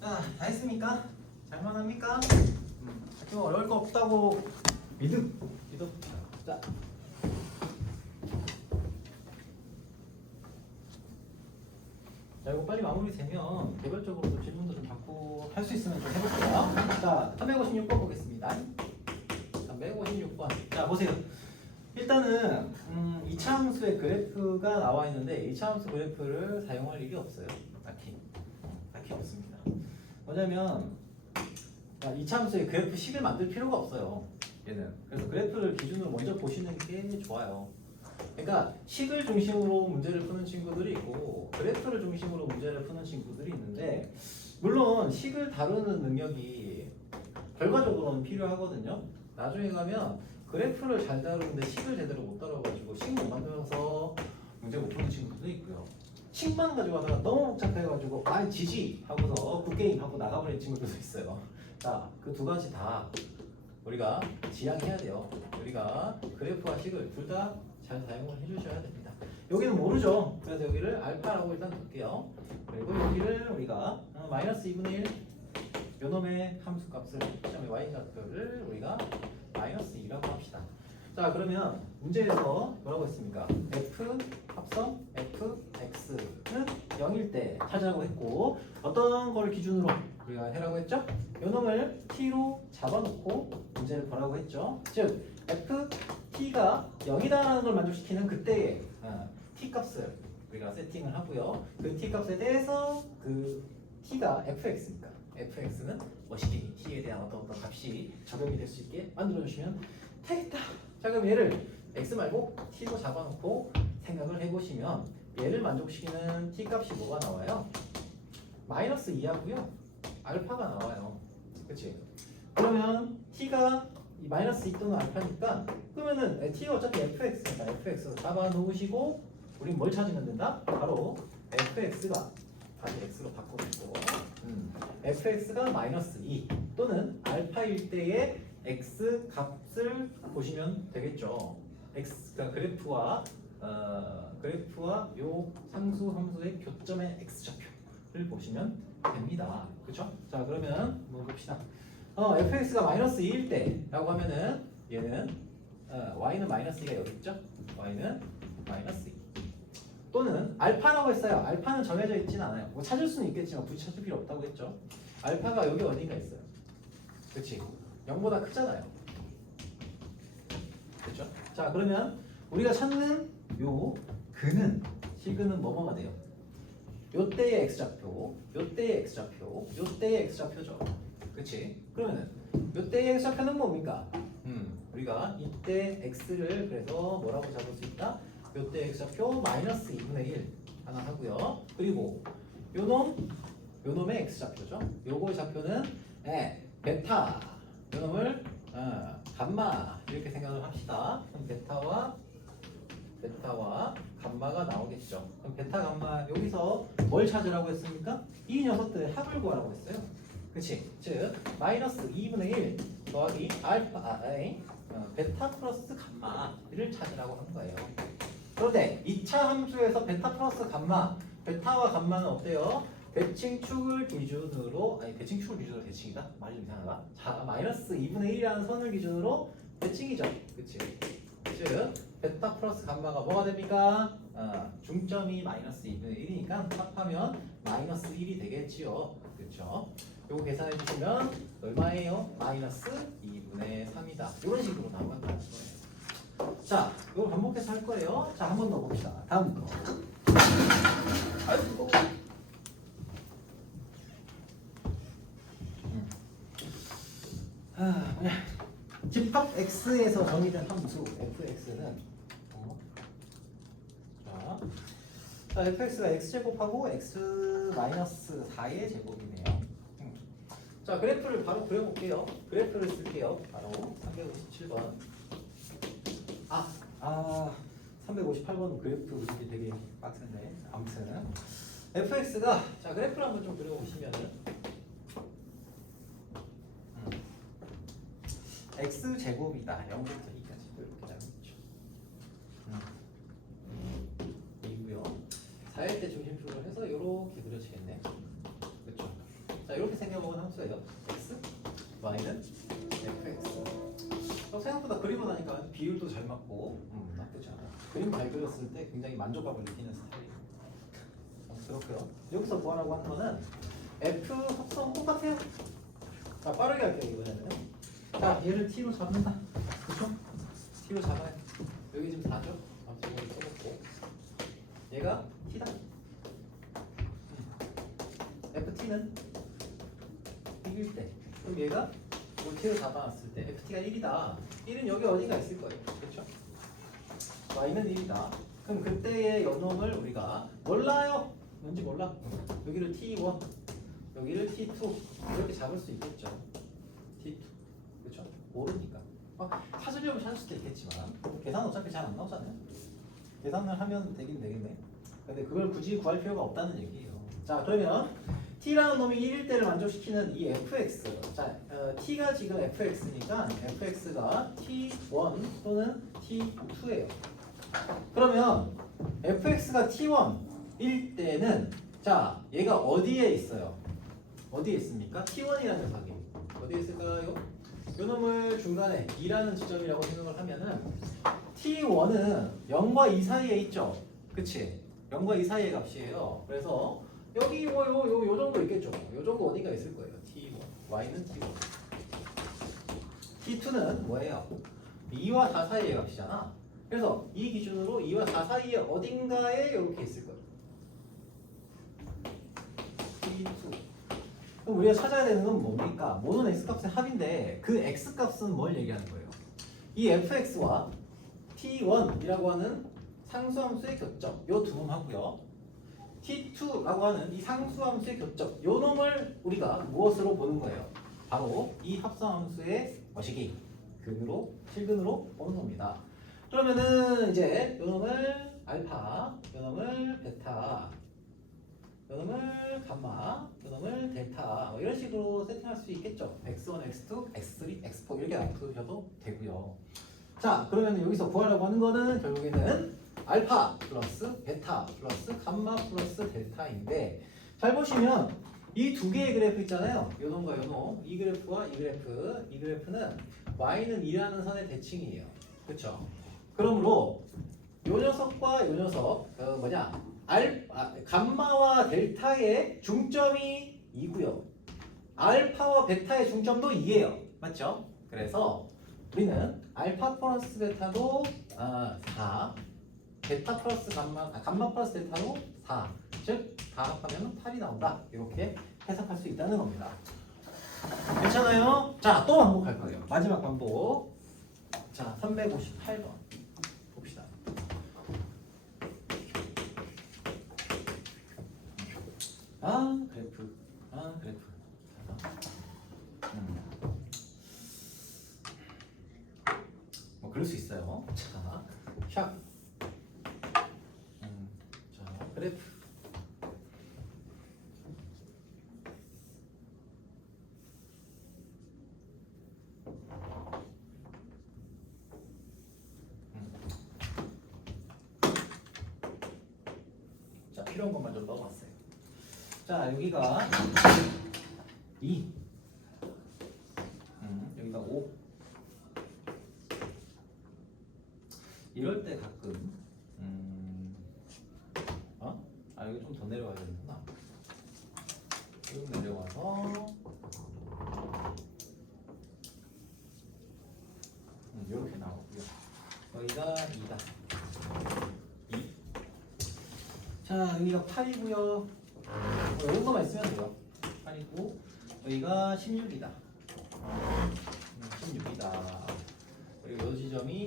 다 했습니까? 잘만 합니까? 좀 어려울 거 없다고 믿음. 자. 자, 이거 빨리 마무리 되면 개별적으로도 질문도 좀 받고 할 수 있으면 좀 해볼게요. 자, 356번 보겠습니다. 356번. 자, 보세요. 일단은 2차 함수의 그래프가 나와 있는데 2차 함수 그래프를 사용할 일이 없어요. 딱히 없습니다. 뭐냐면 2차 함수의 그래프 식을 만들 필요가 없어요. 얘는. 그래서 그래프를 기준으로 먼저 보시는 게 좋아요. 그러니까 식을 중심으로 문제를 푸는 친구들이 있고 그래프를 중심으로 문제를 푸는 친구들이 있는데 물론 식을 다루는 능력이 결과적으로는 필요하거든요. 나중에 가면 그래프를 잘 다루는데 식을 제대로 못 다뤄가지고 식 못 만들어서 문제 못 푸는 친구들도 있고요. 식만 가지고 하다가 너무 복잡해가지고 지지 하고서 굿게임 하고 나가버린 친구들도 있어요. 자, 그 두 가지 다 우리가 지향해야 돼요. 우리가 그래프와 식을 둘 다 잘 사용을 해주셔야 됩니다. 여기는 모르죠. 그래서 여기를 알파라고 일단 둘게요. 그리고 여기를 우리가 마이너스 2분의 1 요놈의 함수값을 시점의 y좌표를 우리가 마이너스 2라고 합시다. 자, 그러면 문제에서 뭐라고 했습니까? f 합성 fx는 0일 때 찾으라고 했고 어떤 걸 기준으로 우리가 해라고 했죠? 요놈을 t로 잡아놓고 문제를 보라고 했죠. 즉 t가 0이다라는 걸 만족시키는 그때의 t 값을 우리가 세팅을 하고요. 그 t 값에 대해서 그 t가 fx니까 fx는 멋있게 t에 대한 어떤 값이 적용이 될 수 있게 만들어주시면 되겠다. 자, 그럼 얘를 x 말고 t로 잡아놓고 생각을 해보시면 얘를 만족시키는 t 값이 뭐가 나와요? 마이너스 2하고요. 알파가 나와요. 그치? 그러면 t가 이 마이너스 2 또는 알파니까 그러면은 t가 어차피 fx니까 fx로 잡아놓으시고 우린 뭘 찾으면 된다? 바로 fx가 다시 x로 바꿔주고 fx가 마이너스 2 또는 알파일 때의 x 값을 보시면 되겠죠. x가 그래프와 요 상수 함수의 교점의 x 좌표를 보시면 됩니다. 그렇죠? 자, 그러면 한번 봅시다. fx가 마이너스 2일 때라고 하면은 얘는 y는 마이너스 2가 여기 있죠? y는 마이너스 2 또는 알파라고 했어요. 알파는 정해져 있진 않아요. 뭐 찾을 수는 있겠지만 굳이 찾을 필요 없다고 했죠. 알파가 여기 어딘가 있어요. 그렇지? 0보다 크잖아요. 그렇죠? 자, 그러면 우리가 찾는 요 근은 시근은 뭐뭐가 돼요? 요때의 x좌표, 요때의 x좌표, 요때의 x좌표죠. 그치? 그러면은 요때의 x좌표는 뭡니까? 우리가 이때 x를 그래서 뭐라고 잡을 수 있다? 요때 x좌표 마이너스 2분의 1 가능하고요. 그리고 요놈의 x좌표죠. 요거의 좌표는 베타, 요놈을 감마 이렇게 생각을 합시다. 그럼 베타와 감마가 나오겠죠. 그럼 베타, 감마 여기서 뭘 찾으라고 했습니까? 이 녀석들의 합을 구하라고 했어요. 그치? 즉 마이너스 2분의 1 더하기 베타 플러스 감마를 찾으라고 한 거예요. 그런데 2차 함수에서 베타 플러스 감마, 베타와 감마는 어때요? 대칭축을 기준으로, 대칭이다? 말이 좀 이상하다. 자, 마이너스 2분의 1이라는 선을 기준으로 대칭이죠. 그치? 즉 베타 플러스 감마가 뭐가 됩니까? 중점이 마이너스 2분의 1이니까 합하면 마이너스 1이 되겠지요. 그렇죠? 요거 계산해 주시면 얼마예요? 마이너스 2분의 3이다. 이런 식으로 나온다는 거예요. 자, 이거 반복해서 할 거예요. 자, 한 번 더 봅시다. 다음 거. 아이고. 집합 x에서 정의된 함수 fx는 자, fx가 x제곱하고 x-4의 제곱이네요. 자, 그래프를 바로 그려볼게요. 그래프를 쓸게요. 바로 357번. 358번 그래프 그리기 되게 빡센데. 아무튼 fx가, 자, 그래프를 한번 좀 그려보시면은 x제곱이다. 0부터 2까지 이렇게 나오죠. 이고요. 4일 때 중심축으로 해서 이렇게 그려지겠네. 그렇죠? 자, 이렇게 생겨먹은 함수예요. x, y는 fx. 생각보다 그리고 나니까 비율도 잘 맞고 나쁘지 않아. 그림 잘 그렸을 때 굉장히 만족감을 느끼는 스타일이에요. 그렇고요. 여기서 뭐하라고 하는 거는 f 합성 똑같아요. 자, 빠르게 할게요. 이번에는. 자, 얘를 t로 잡는다. 그렇죠? t로 잡아요. 여기 지금 4죠? 아무튼 여기 써놓고 얘가 t다. ft는 1일 때. 그럼 얘가 이걸 t로 잡아놨을 때 ft가 1이다. 1은 여기 어디가 있을 거예요. 그렇죠? y는 1이다. 그럼 그때의 연놈을 우리가 몰라요. 뭔지 몰라. 여기를 t1, 여기를 t2 이렇게 잡을 수 있겠죠. t2. 그렇죠? 모르니까. 찾으려면 찾을 수도 있겠지만 계산 어차피 잘 안 나오잖아요. 계산을 하면 되긴 되겠네. 근데 그걸 굳이 구할 필요가 없다는 얘기예요. 자, 그러면 t라는 놈이 1일 때를 만족시키는 이 fx. 자, t가 지금 fx니까 fx가 t1 또는 t2예요. 그러면 fx가 t1일 때는, 자, 얘가 어디에 있어요? 어디에 있습니까? t1이라는 녀석이 어디에 있을까요? 요 놈을 중간에 2라는 지점이라고 생각을 하면은 t1은 0과 2 사이에 있죠. 그치? 0과 2 사이의 값이에요. 그래서 여기 요 정도 있겠죠. 요 정도 어디가 있을 거예요. t1, y는 t1. t2는 뭐예요? 2와 4 사이의 값이잖아. 그래서 이 기준으로 2와 4 사이에 어딘가에 이렇게 있을 거예요. t2. 그럼 우리가 찾아야 되는 건 뭡니까? 모든 x값의 합인데 그 x값은 뭘 얘기하는 거예요? 이 fx와 t1이라고 하는 상수함수의 교점, 요 두 놈하고요. t2라고 하는 이 상수함수의 교점, 요 놈을 우리가 무엇으로 보는 거예요? 바로 이 합성함수의 거시기, 실근으로 보는 겁니다. 그러면은 이제 요 놈을 알파, 요 놈을 베타, 요 놈을 감마, 요 놈을 델타, 이런 식으로 세팅할 수 있겠죠. x1, x2, x3, x4 이렇게 놔두셔도 되고요. 자, 그러면 여기서 구하라고 하는 거는 결국에는 알파 플러스 베타 플러스 감마 플러스 델타인데, 잘 보시면 이 두 개의 그래프 있잖아요. 요 놈과 요 놈, 이 그래프와 이 그래프는 y는 2라는 선의 대칭이에요. 그렇죠? 그러므로 요 녀석과 요 녀석 감마와 델타의 중점이 2고요. 알파와 베타의 중점도 2예요. 맞죠? 그래서 우리는 알파 플러스 베타도 4, 베타 플러스 감마 플러스 델타도 4, 즉 다 합하면 8이 나온다. 이렇게 해석할 수 있다는 겁니다. 괜찮아요? 자, 또 반복할 거예요. 마지막 반복. 자, 358번 봅시다. 그래프. 뭐 그럴 수 있어요. 자, 샥. 자, 그래프. 자, 필요한 것만 좀 넣어봤어요. 자, 여기가 2. 여기가 5. 이럴 때 가끔 이거 좀 더 내려가야 되는구나. 쭉 내려와서 이렇게 나오고요. 여기가 2다. 2. 자, 여기가 8이고요. 이런 거만 있으면 돼요. 8이고 여기가 16이다. 16이다. 그리고 이 지점이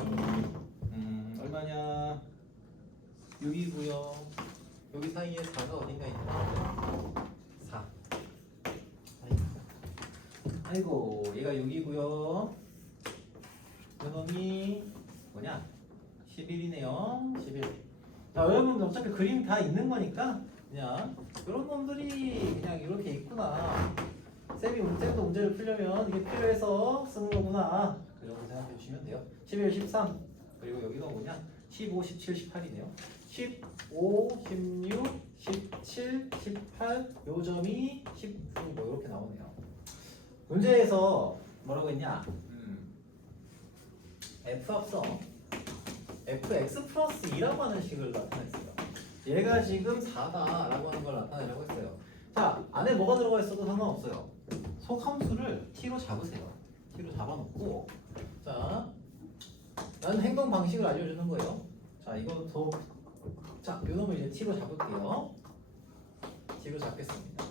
얼마냐? 6이고요. 여기 사이에 4가 어딘가 있나? 4. 아이고, 얘가 6이고요. 요놈이 뭐냐? 11이네요. 11. 자, 여러분들 어차피 그림 다 있는 거니까 그냥 이런 놈들이 그냥 이렇게 있구나. 쌤도 문제를 풀려면 이게 필요해서 쓰는 거구나. 그 정도 생각해 주시면 돼요. 11, 13. 그리고 여기가 뭐냐? 15, 17, 18이네요. 15, 16, 17, 18. 요 점이 19. 뭐 이렇게 나오네요. 문제에서 뭐라고 했냐? F 합성 fx 플러스 2라고 하는 식을 나타냈어요. 얘가 지금 4다라고 하는 걸 나타내려고 했어요. 자, 안에 뭐가 들어가 있어도 상관없어요. 속함수를 t로 잡으세요. t로 잡아놓고, 자, 라는 행동 방식을 알려주는 거예요. 자, 이것도, 자, 요 놈을 이제 t로 잡을게요. t로 잡겠습니다.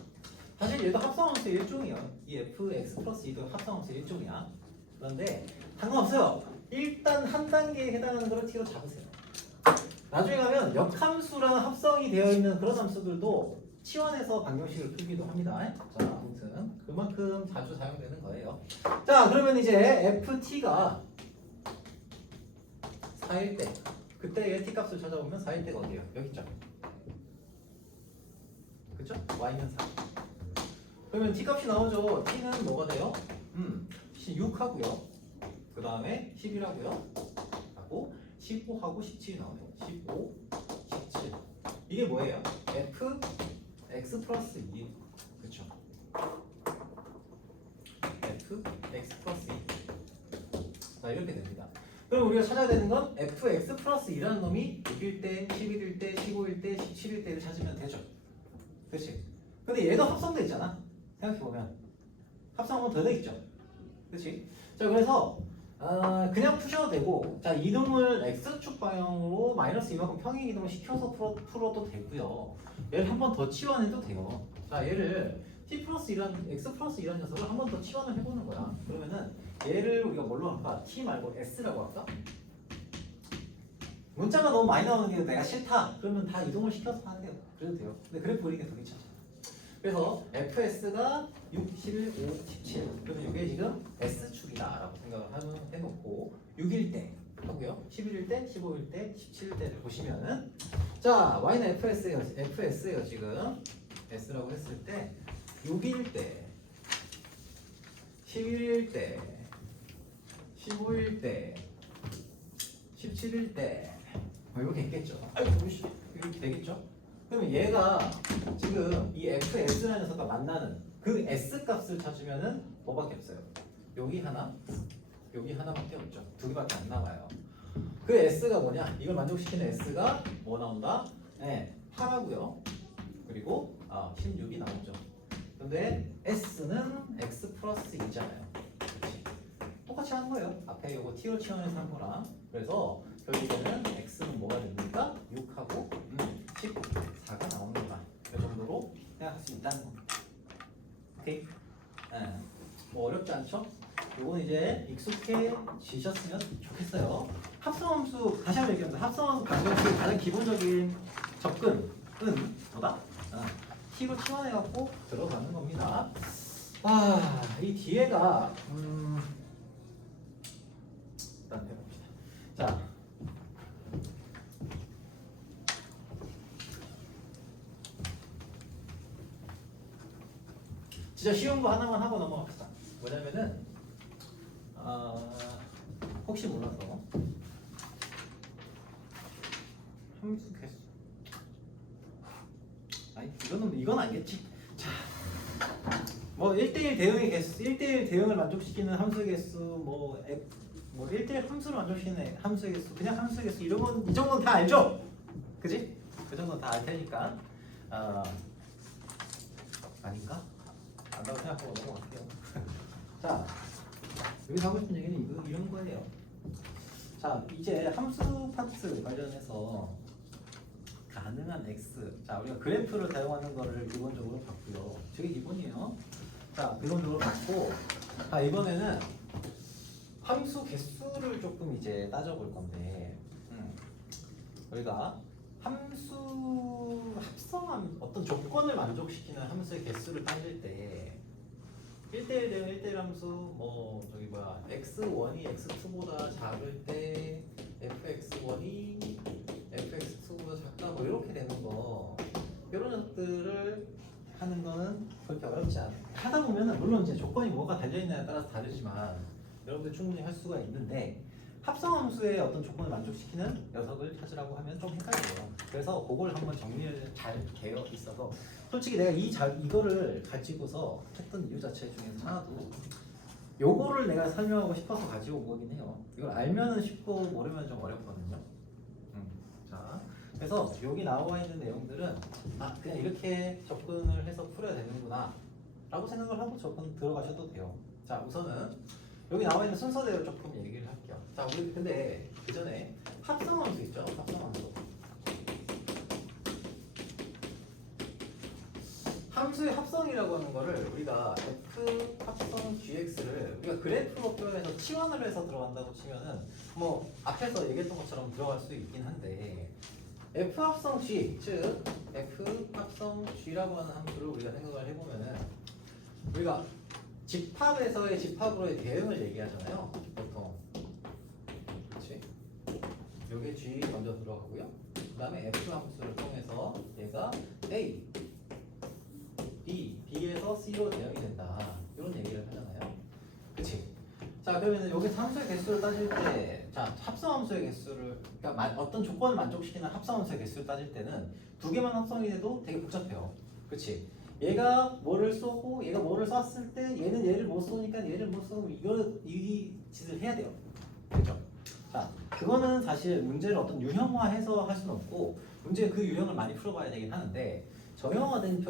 사실 얘도 합성함수의 일종이에요. 이 fx 플러스 2도 합성함수의 일종이야. 그런데 상관없어요. 일단 한 단계에 해당하는 거를 t로 잡으세요. 나중에 가면 역함수랑 합성이 되어 있는 그런 함수들도 치환해서 방정식을 풀기도 합니다. 자, 아무튼 그만큼 자주 사용되는 거예요. 자, 그러면 이제 ft가 4일 때, 그때의 t값을 찾아보면 4일 때가 어디예요? 여기 있죠. 그쵸? y는 4. 그러면 t값이 나오죠. t는 뭐가 돼요? 6하고요. 그 다음에 11하고요. 하고 15하고 17이 나오네요. 15, 17. 이게 뭐예요? f x 플러스 2. 그쵸? f x 플러스 2. 자, 이렇게 됩니다. 그럼 우리가 찾아야 되는 건 fx 플러스 2라는 놈이 6일 때, 11일 때, 15일 때, 17일 때를 찾으면 되죠. 그치? 근데 얘도 합성돼 있잖아. 생각해보면 합성하면 더 돼 있죠. 그치? 자, 그래서 그냥 푸셔도 되고, 자, 이동을 x축 방향으로 마이너스 이만큼 평행 이동을 시켜서 풀어도 되고요. 얘를 한 번 더 치환해도 돼요. 자, 얘를 t 플러스 1한 x 플러스 1한 녀석을 한 번 더 치환을 해보는 거야. 그러면은 얘를 우리가 뭘로 할까? t 말고 s라고 할까? 문자가 너무 많이 나오는 게 내가 싫다. 그러면 다 이동을 시켜서 하는 게 그래도 돼요. 근데 그래프 그리는 게 더 괜찮죠. 그래서 fs가 6, 11, 5, 17. 그러면 이게 지금 s축이다라고 생각을 해놓고 6일 때 하고요. 11일 때, 15일 때, 17일 때를 보시면은, 자, y는 fs예요 지금. s라고 했을 때 6일 때, 11일 때, 15일 때, 17일 때 이렇게 있겠죠. 아이고, 이렇게 되겠죠. 그러면 얘가 지금 이 fs라는 녀석과 만나는 그 s 값을 찾으면은 뭐밖에 없어요. 여기 하나밖에 없죠. 두 개밖에 안 나와요. 그 s가 뭐냐? 이걸 만족시키는 s가 뭐 나온다? 네, 8하고요. 그리고 16이 나오죠. 근데 s는 x 플러스 2잖아요. 그렇지? 똑같이 하는 거예요. 앞에 요거 t로 치환해서 한 거랑. 그래서 결국에는 x는 뭐가 됩니까? 6하고 14가 나오는 거다. 이 정도로 생각할 수 있다는 겁니다. 오케이? 네. 뭐 어렵지 않죠? 요건 이제 익숙해지셨으면 좋겠어요. 합성함수, 다시 한번 얘기합니다. 합성함수 방정식의 가장 기본적인 접근은 뭐다? t로 치환해갖고 들어가는 겁니다. 아, 이 뒤에가 일단 해봅시다. 자, 진짜 쉬운 거 하나만 하고 넘어갑시다. 뭐냐면은 혹시 몰라서 함수 개수. 아니 이건 아니겠지. 자, 뭐 1대1 대응의 개수, 1대1 대응을 만족시키는 함수 개수, 뭐 1대1 함수를 만족시키는 함수 개수, 그냥 함수 개수 이런 건 이 정도는 다 알죠? 그지? 그 정도는 다 알 테니까 아닌가? 안다고 생각하고 넘어갈게요. 자, 여기서 하고 싶은 얘기는 이런 거예요. 자, 이제 함수 파트 관련해서 가능한 x. 자, 우리가 그래프를 사용하는 거를 기본적으로 봤고요. 저게 기본이에요. 자, 기본적으로 봤고, 자, 이번에는 함수 개수를 조금 이제 따져볼 건데, 우리가 함수 합성함, 어떤 조건을 만족시키는 함수의 개수를 따질 때 1대1 대응 1대1 함수 뭐 저기 뭐야 x1이 x2보다 작을 때 fx1이 fx2보다 작다 뭐 이렇게 되는 거 이런 것들을 하는 거는 그렇게 어렵지 않아요. 하다 보면은 물론 이제 조건이 뭐가 달려있느냐에 따라서 다르지만 여러분들 충분히 할 수가 있는데 합성함수의 어떤 조건을 만족시키는 녀석을 찾으라고 하면 좀 헷갈려요. 그래서 그걸 한번 정리를 잘 되어 있어서 솔직히 내가 이거를 가지고서 했던 이유 자체 중에서 하나도 요거를 내가 설명하고 싶어서 가지고 온 거긴 해요. 이걸 알면은 쉽고 모르면 좀 어렵거든요. 자, 그래서 여기 나와 있는 내용들은 그냥 이렇게 접근을 해서 풀어야 되는구나 라고 생각을 하고 접근 들어가셔도 돼요. 자, 우선은 여기 나와 있는 순서대로 조금 얘기를 할게요. 자, 우리 근데 그 전에 합성함수 있죠? 합성함수. 함수의 합성이라고 하는 거를 우리가 f 합성 gx를 우리가 그래프로 표현해서 치환을 해서 들어간다고 치면은 뭐 앞에서 얘기했던 것처럼 들어갈 수 있긴 한데 f 합성 g 즉 f 합성 g라고 하는 함수를 우리가 생각을 해보면은 우리가 집합에서의 집합으로의 대응을 얘기하잖아요. 보통. 그렇지? 요게 G 먼저 들어가고요. 그 다음에 F 함수를 통해서 얘가 A, B, B에서 C로 대응이 된다. 이런 얘기를 하잖아요. 그치? 자, 그러면 여기서 함수의 개수를 따질 때, 자, 합성함수의 개수를, 그러니까 어떤 조건을 만족시키는 합성함수의 개수를 따질 때는 두 개만 합성이 돼도 되게 복잡해요. 그치? 얘가 뭐를 쏘고 얘가 뭐를 쐈을 때 얘는 얘를 못 쏘니까 얘를 못 쏘고 이 짓을 해야 돼요. 그렇죠? 자, 그거는 사실 문제를 어떤 유형화해서 할 수는 없고 문제 그 유형을 많이 풀어봐야 되긴 하는데 정형화된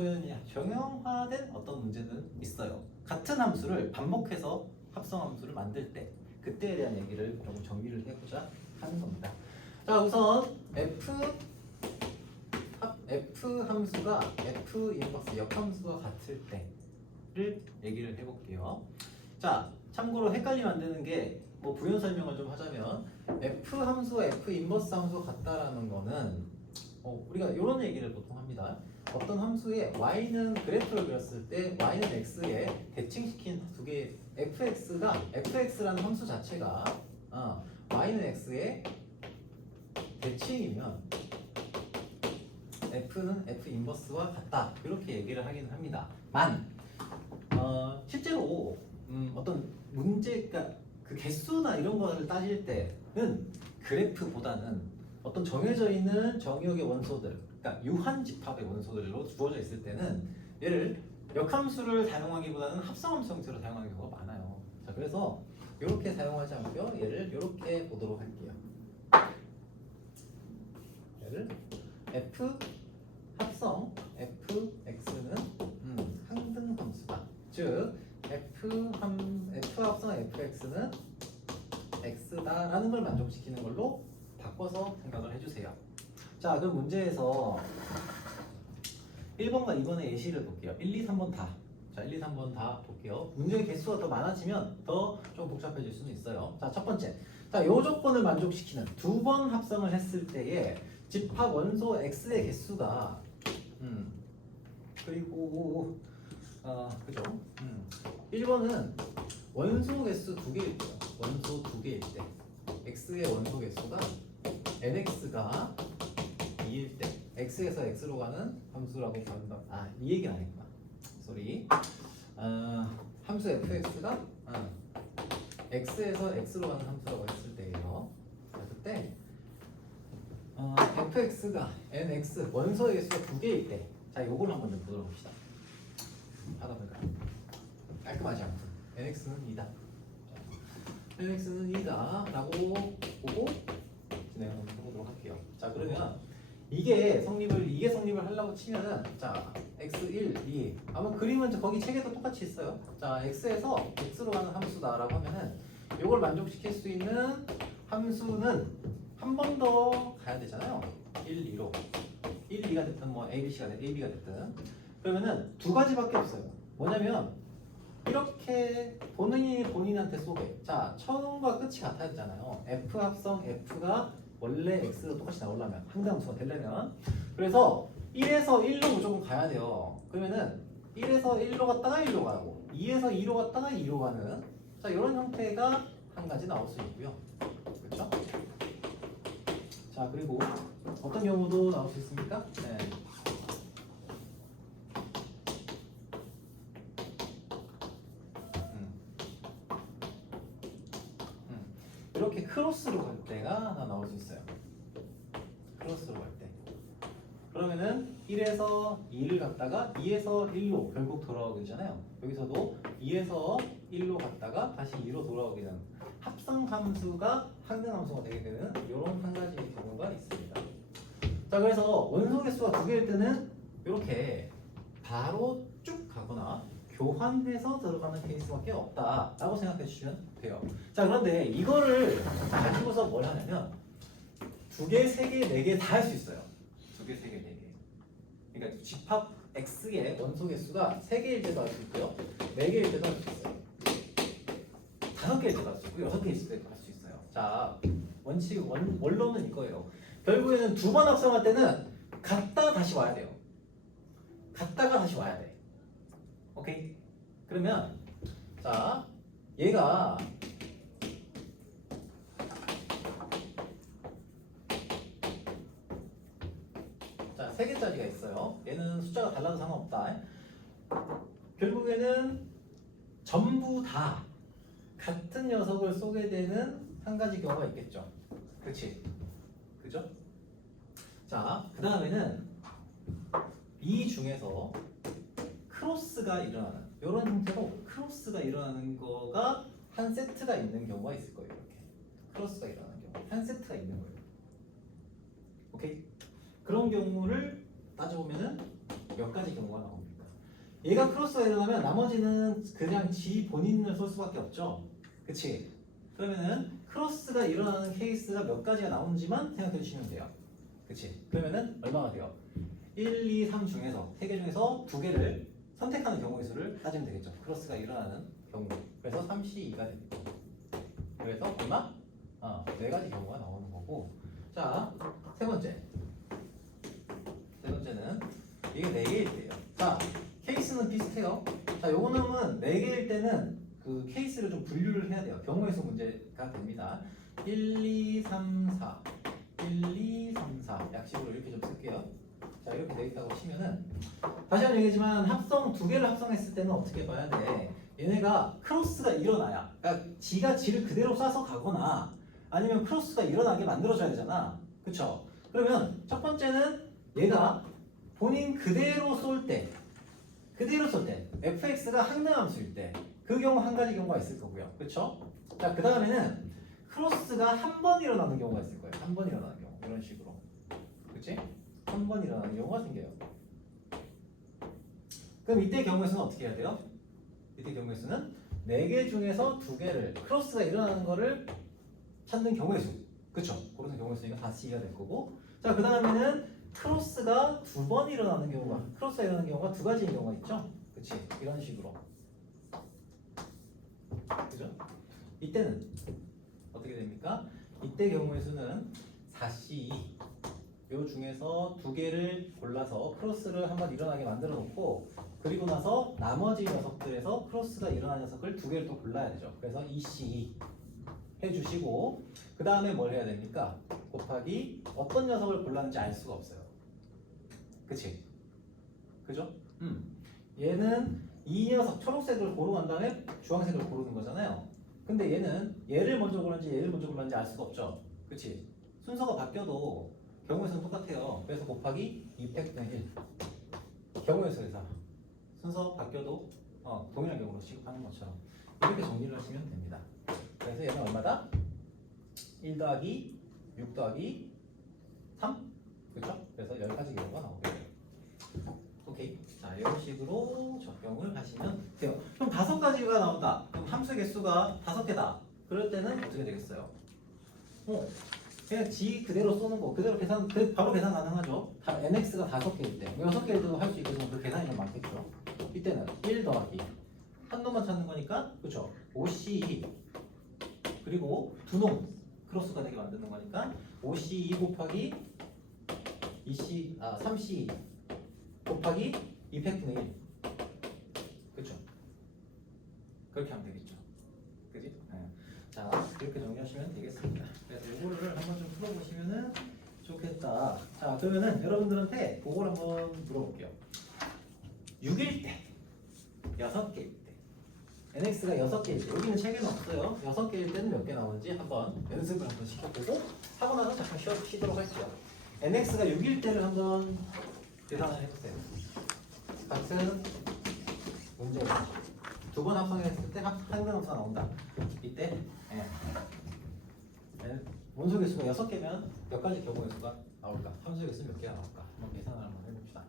어떤 문제는 있어요. 같은 함수를 반복해서 합성함수를 만들 때 그때에 대한 얘기를 좀 정리를 해보자 하는 겁니다. 자, 우선 F 함수가 F 인버스 역함수가 같을 때를 얘기를 해볼게요. 자, 참고로 헷갈리면 안 되는 게 뭐 부연 설명을 좀 하자면 F 함수와 F 인버스 함수가 같다라는 거는 우리가 이런 얘기를 보통 합니다. 어떤 함수의 y는 그래프를 그렸을 때 y는 x에 대칭시킨 두 개의 fx라는 함수 자체가 y는 x에 대칭이면 F는 F 인버스와 같다 이렇게 얘기를 하긴 합니다. 실제로 어떤 문제가 그 개수나 이런 거를 따질 때는 그래프보다는 어떤 정해져 있는 정의역의 원소들, 그러니까 유한 집합의 원소들로 주어져 있을 때는 얘를 역함수를 사용하기보다는 합성함수 형태로 사용하는 경우가 많아요. 자, 그래서 이렇게 사용하지 않고요, 얘를 이렇게 보도록 할게요. 얘를 F 합성 fx는 항등함수다. 즉 F 합성 fx는 x다라는 걸 만족시키는 걸로 바꿔서 생각을 해주세요. 자, 그럼 문제에서 1번과 2번의 예시를 볼게요. 1, 2, 3번 다. 자, 1, 2, 3번 다 볼게요. 문제의 개수가 더 많아지면 더 좀 복잡해질 수는 있어요. 자, 첫 번째. 자, 요 조건을 만족시키는 두 번 합성을 했을 때의 집합 원소 x의 개수가 그리고 그죠? 1번은 원소 개수 두 개일 때요. 원소 두 개일 때 x의 원소 개수가 nx가 2일 때 x에서 x로 가는 함수라고 부른다. 이 얘기 안 했구나. 쏘리. 함수 fx가 x에서 x로 가는 함수라고 했을 때예요. 자, 그때 fx가 nx 원소의 개수가 두 개일 때, 자 요걸 한번 좀 보도록 합시다. 하다 보니까 깔끔하지 않고 nx는 2다. nx는 2다 라고 보고 진행을 한번 해보도록 할게요. 자 그러면 이게 성립을 하려고 치면은 자 x1, 2 아마 그림은 거기 책에도 똑같이 있어요. 자 x에서 x로 가는 함수다라고 하면은 이걸 만족시킬 수 있는 함수는 한 번 더 가야 되잖아요. 1, 2로 1, 2가 됐든 뭐 a, b, c가 됐든 a, b가 됐든 그러면은 두 가지밖에 없어요. 뭐냐면 이렇게 본인한테 쏘게. 자 처음과 끝이 같아야 되잖아요. f 합성 f가 원래 x가 똑같이 나오려면 항대함수가 되려면 그래서 1에서 1로 무조건 가야 돼요. 그러면은 1에서 1로 갔다가 1로 가고 2에서 2로 갔다가 2로 가는 자 이런 형태가 한 가지 나올 수 있고요. 그렇죠? 자 그리고 어떤 경우도 나올 수 있습니까? 네. 이렇게 크로스로 갈 때가 하나 나올 수 있어요. 크로스로 갈 때. 그러면은 1에서 2를 갔다가 2에서 1로 결국 돌아오게 되잖아요. 여기서도 2에서 1로 갔다가 다시 2로 돌아오게 되는 합성 함수가 항등 함수가 되게 되는 이런 한 가지의 경우가 있습니다. 자 그래서 원소 개수가 두 개일 때는 이렇게 바로 쭉 가거나 교환해서 들어가는 케이스밖에 없다라고 생각해 주시면 돼요. 자 그런데 이거를 가지고서 뭘 하냐면 두 개, 세 개, 네 개 다 할 수 있어요. 두 개, 세 개, 네 개. 그러니까 집합 x의 원소 개수가 세 개일 때도 할 수 있고요, 네 개일 때도 할 수 있어요, 다섯 개일 때도 할 수 있고, 여섯 개일 때도 할 수 있어요. 자 원론은 이거예요. 결국에는 두 번 합성할 때는 갔다가 다시 와야 돼요. 갔다가 다시 와야 돼. 오케이? 그러면 자 얘가 자 3개짜리가 있어요. 얘는 숫자가 달라도 상관없다. 결국에는 전부 다 같은 녀석을 쏘게 되는 한 가지 경우가 있겠죠. 그렇지? 그죠? 자, 그 다음에는 이 중에서 크로스가 일어나는 이런 형태로 크로스가 일어나는 거가 한 세트가 있는 경우가 있을 거예요. 이렇게 크로스가 일어나는 경우 한 세트가 있는 거예요. 오케이? 그런 경우를 따져보면은 몇 가지 경우가 나옵니다. 얘가 크로스가 일어나면 나머지는 그냥 지 본인을 쏠 수밖에 없죠. 그치? 그러면은 크로스가 일어나는 케이스가 몇 가지가 나오는지만 생각해 주시면 돼요. 그치? 그러면은 얼마가 돼요? 1, 2, 3 중에서 3개 중에서 2개를 선택하는 경우의 수를 따지면 되겠죠. 크로스가 일어나는 경우. 그래서 3C2가 됩니다. 그래서 얼마? 4가지 경우가 나오는 거고. 자, 세 번째는 이게 4개일 때예요. 자, 케이스는 비슷해요. 자, 요거는 4개일 때는 그 케이스를 좀 분류를 해야 돼요. 경우의 수 문제가 됩니다. 1, 2, 3, 4 1, 2, 3, 4 약식으로 이렇게 좀 쓸게요. 자 이렇게 되어 있다고 치면은 다시 한번 얘기하지만 합성 2개를 합성했을 때는 어떻게 봐야 돼? 얘네가 크로스가 일어나야, 그러니까 지가 지를 그대로 쏴서 가거나 아니면 크로스가 일어나게 만들어줘야 되잖아. 그쵸? 그러면 첫 번째는 얘가 본인 그대로 쏠 때 fx가 항등함수일 때 그 경우 한 가지 경우가 있을 거고요. 그쵸? 자 그 다음에는 크로스가 한 번 일어나는 경우가 있을 거예요. 한 번 일어나는 경우 이런 식으로. 그치? 한 번 일어나는 경우가 생겨요. 그럼 이때 경우의 수는 어떻게 해야 돼요? 이때 경우의 수는 4개 중에서 2개를 크로스가 일어나는 거를 찾는 경우의 수. 그쵸? 그래서 경우의 수니까 다 C가 될 거고. 자, 그 다음에는 크로스가 2번 일어나는 경우가, 크로스가 일어나는 경우가 2가지인 경우가 있죠? 그치? 이런 식으로. 그죠? 이때는 어떻게 됩니까? 이때 경우의 수는 4C2. 요 중에서 두 개를 골라서 크로스를 한번 일어나게 만들어 놓고 그리고 나서 나머지 녀석들에서 크로스가 일어난 녀석을 두 개를 또 골라야 되죠. 그래서 EC 해주시고 그 다음에 뭘 해야 됩니까? 곱하기 어떤 녀석을 골랐는지 알 수가 없어요. 그치? 그죠? 얘는 이 녀석 초록색을 고르고 난 다음에 주황색을 고르는 거잖아요. 근데 얘는 얘를 먼저 골랐는지 얘를 먼저 골랐는지 알 수가 없죠. 그치? 순서가 바뀌어도 경우의 수는 똑같아요. 그래서 곱하기 2팩 1 경우의 수에서 순서 바뀌어도 동일한 경우로 취급하는 것처럼 이렇게 정리를 하시면 됩니다. 그래서 얘는 얼마다? 1 더하기 6 더하기 3? 그렇죠? 그래서 10가지 경우가 나오게 돼요. 오케이. 자, 이런 식으로 적용을 하시면 돼요. 그럼 5가지가 나온다. 그럼 함수 개수가 5개다. 그럴 때는 어떻게 되겠어요? 그냥 G 그대로 쏘는 거 그대로 계산 바로 계산 가능하죠. NX가 5개일 때 6개일 때도 할 수 있겠지만 그 계산이 좀 많겠죠. 이때는 1 더하기 한 놈만 찾는 거니까 그렇죠. OC 그리고 두 놈 크로스가 되게 만드는 거니까 OC2 곱하기 3C 곱하기 2팩분의 1 그렇죠. 그렇게 하면 되겠죠. 그지? 네. 자, 이렇게 정리하시면 되겠습니다. 그래서 이거를 한번 좀 풀어보시면은 좋겠다. 자, 그러면은 여러분들한테 그걸 한번 물어볼게요. 6일 때, 6개일 때, NX가 6개일 때, 여기는 책에는 없어요. 6개일 때는 몇 개 나오는지 한번 연습을 한번 시켜보고 하고 나서 잠깐 쉬도록 할게요. NX가 6일 때를 한번 계산을 해보세요. 같은 문제를 두 번 합성했을 때 한근 함수가 나온다. 이때 원소 개수가 6개면 몇 가지 경우의 수가 나올까? 함수 개수는 몇 개가 나올까? 한번 계산을 한번 해봅시다.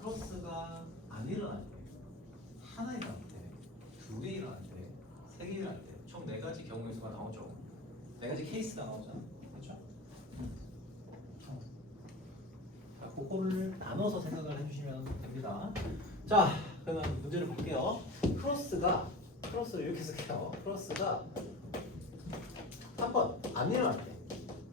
크로스가 안 일어날 때, 하나 일어날 때, 2개 일어날 때, 3개 일어날 때, 총 4가지 경우의 수가 나오죠. 4가지 케이스가 나오잖아. 그렇죠? 자, 그거를 나눠서 생각을 해주시면 됩니다. 자, 그러면 문제를 볼게요. 크로스를 이렇게 쓸게요. 크로스가 한 번 안 일어날 때,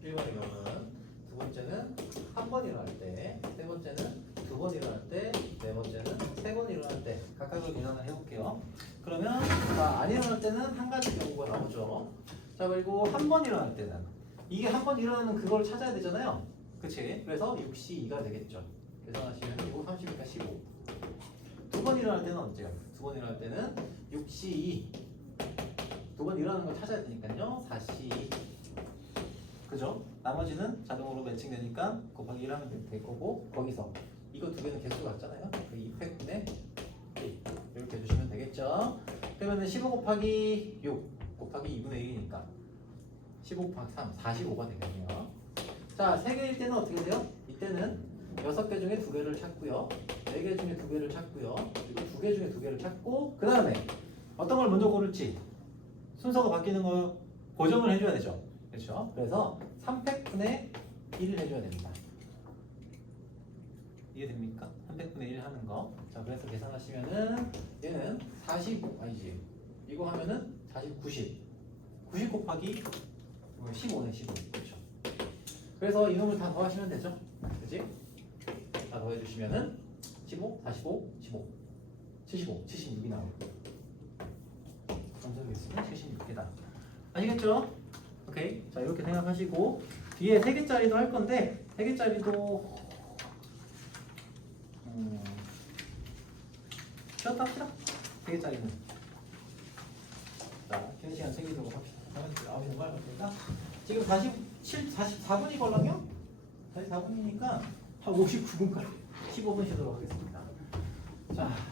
1번의 경우는, 두 번째는 한 번 일어날 때, 세 번째는 2번 일어날 때, 네 번째는 3번 일어날 때 각각을 계산을 해볼게요. 그러면 안 일어날 때는 한 가지 경우가 나오죠. 자, 그리고 한 번 일어날 때는 이게 한 번 일어나는 그걸 찾아야 되잖아요. 그치? 그래서 6C2가 되겠죠. 계산하시면 이거 30이니까 15. 두 번 일어날 때는 언제요? 두 번 일어날 때는 6C2 두 번 일어나는 걸 찾아야 되니까요. 4C2 그죠? 나머지는 자동으로 매칭되니까 곱하기 1 하면 될 거고 거기서 이거 두 개는 개수가 같잖아요. 그 2팩분의 1 이렇게 해주시면 되겠죠. 그러면 15 곱하기 6 곱하기 2분의 1이니까 15 곱하기 3 45가 되겠네요. 자, 3개일 때는 어떻게 돼요? 이때는 6개 중에 2개를 찾고요. 4개 중에 2개를 찾고요. 그리고 2개 중에 2개를 찾고 그 다음에 어떤 걸 먼저 고를지 순서가 바뀌는 거 고정을 해줘야 되죠. 그렇죠? 그래서 3팩분의 1을 해줘야 됩니다. 이해됩니까? 300분의 1 하는 거. 자, 그래서 계산하시면은 얘는 45 아니지. 이거 하면은 90 곱하기 15네 15. 그렇죠. 그래서 이놈을 다 더하시면 되죠. 그렇지? 다 더해주시면은 15, 45, 15, 75, 76이 나오고. 점수 개수는 76개다. 아시겠죠? 오케이. 자, 이렇게 생각하시고 뒤에 3개짜리도 할 건데 3개짜리도 쉬었다 합시다. 3개짜리는 자, 쉬는 시간 챙기도록 합시다. 다음에 9시 넘어갈 겁니다. 지금 44분이 걸랑요? 44분이니까 한 59분까지 15분 쉬도록 하겠습니다. 자.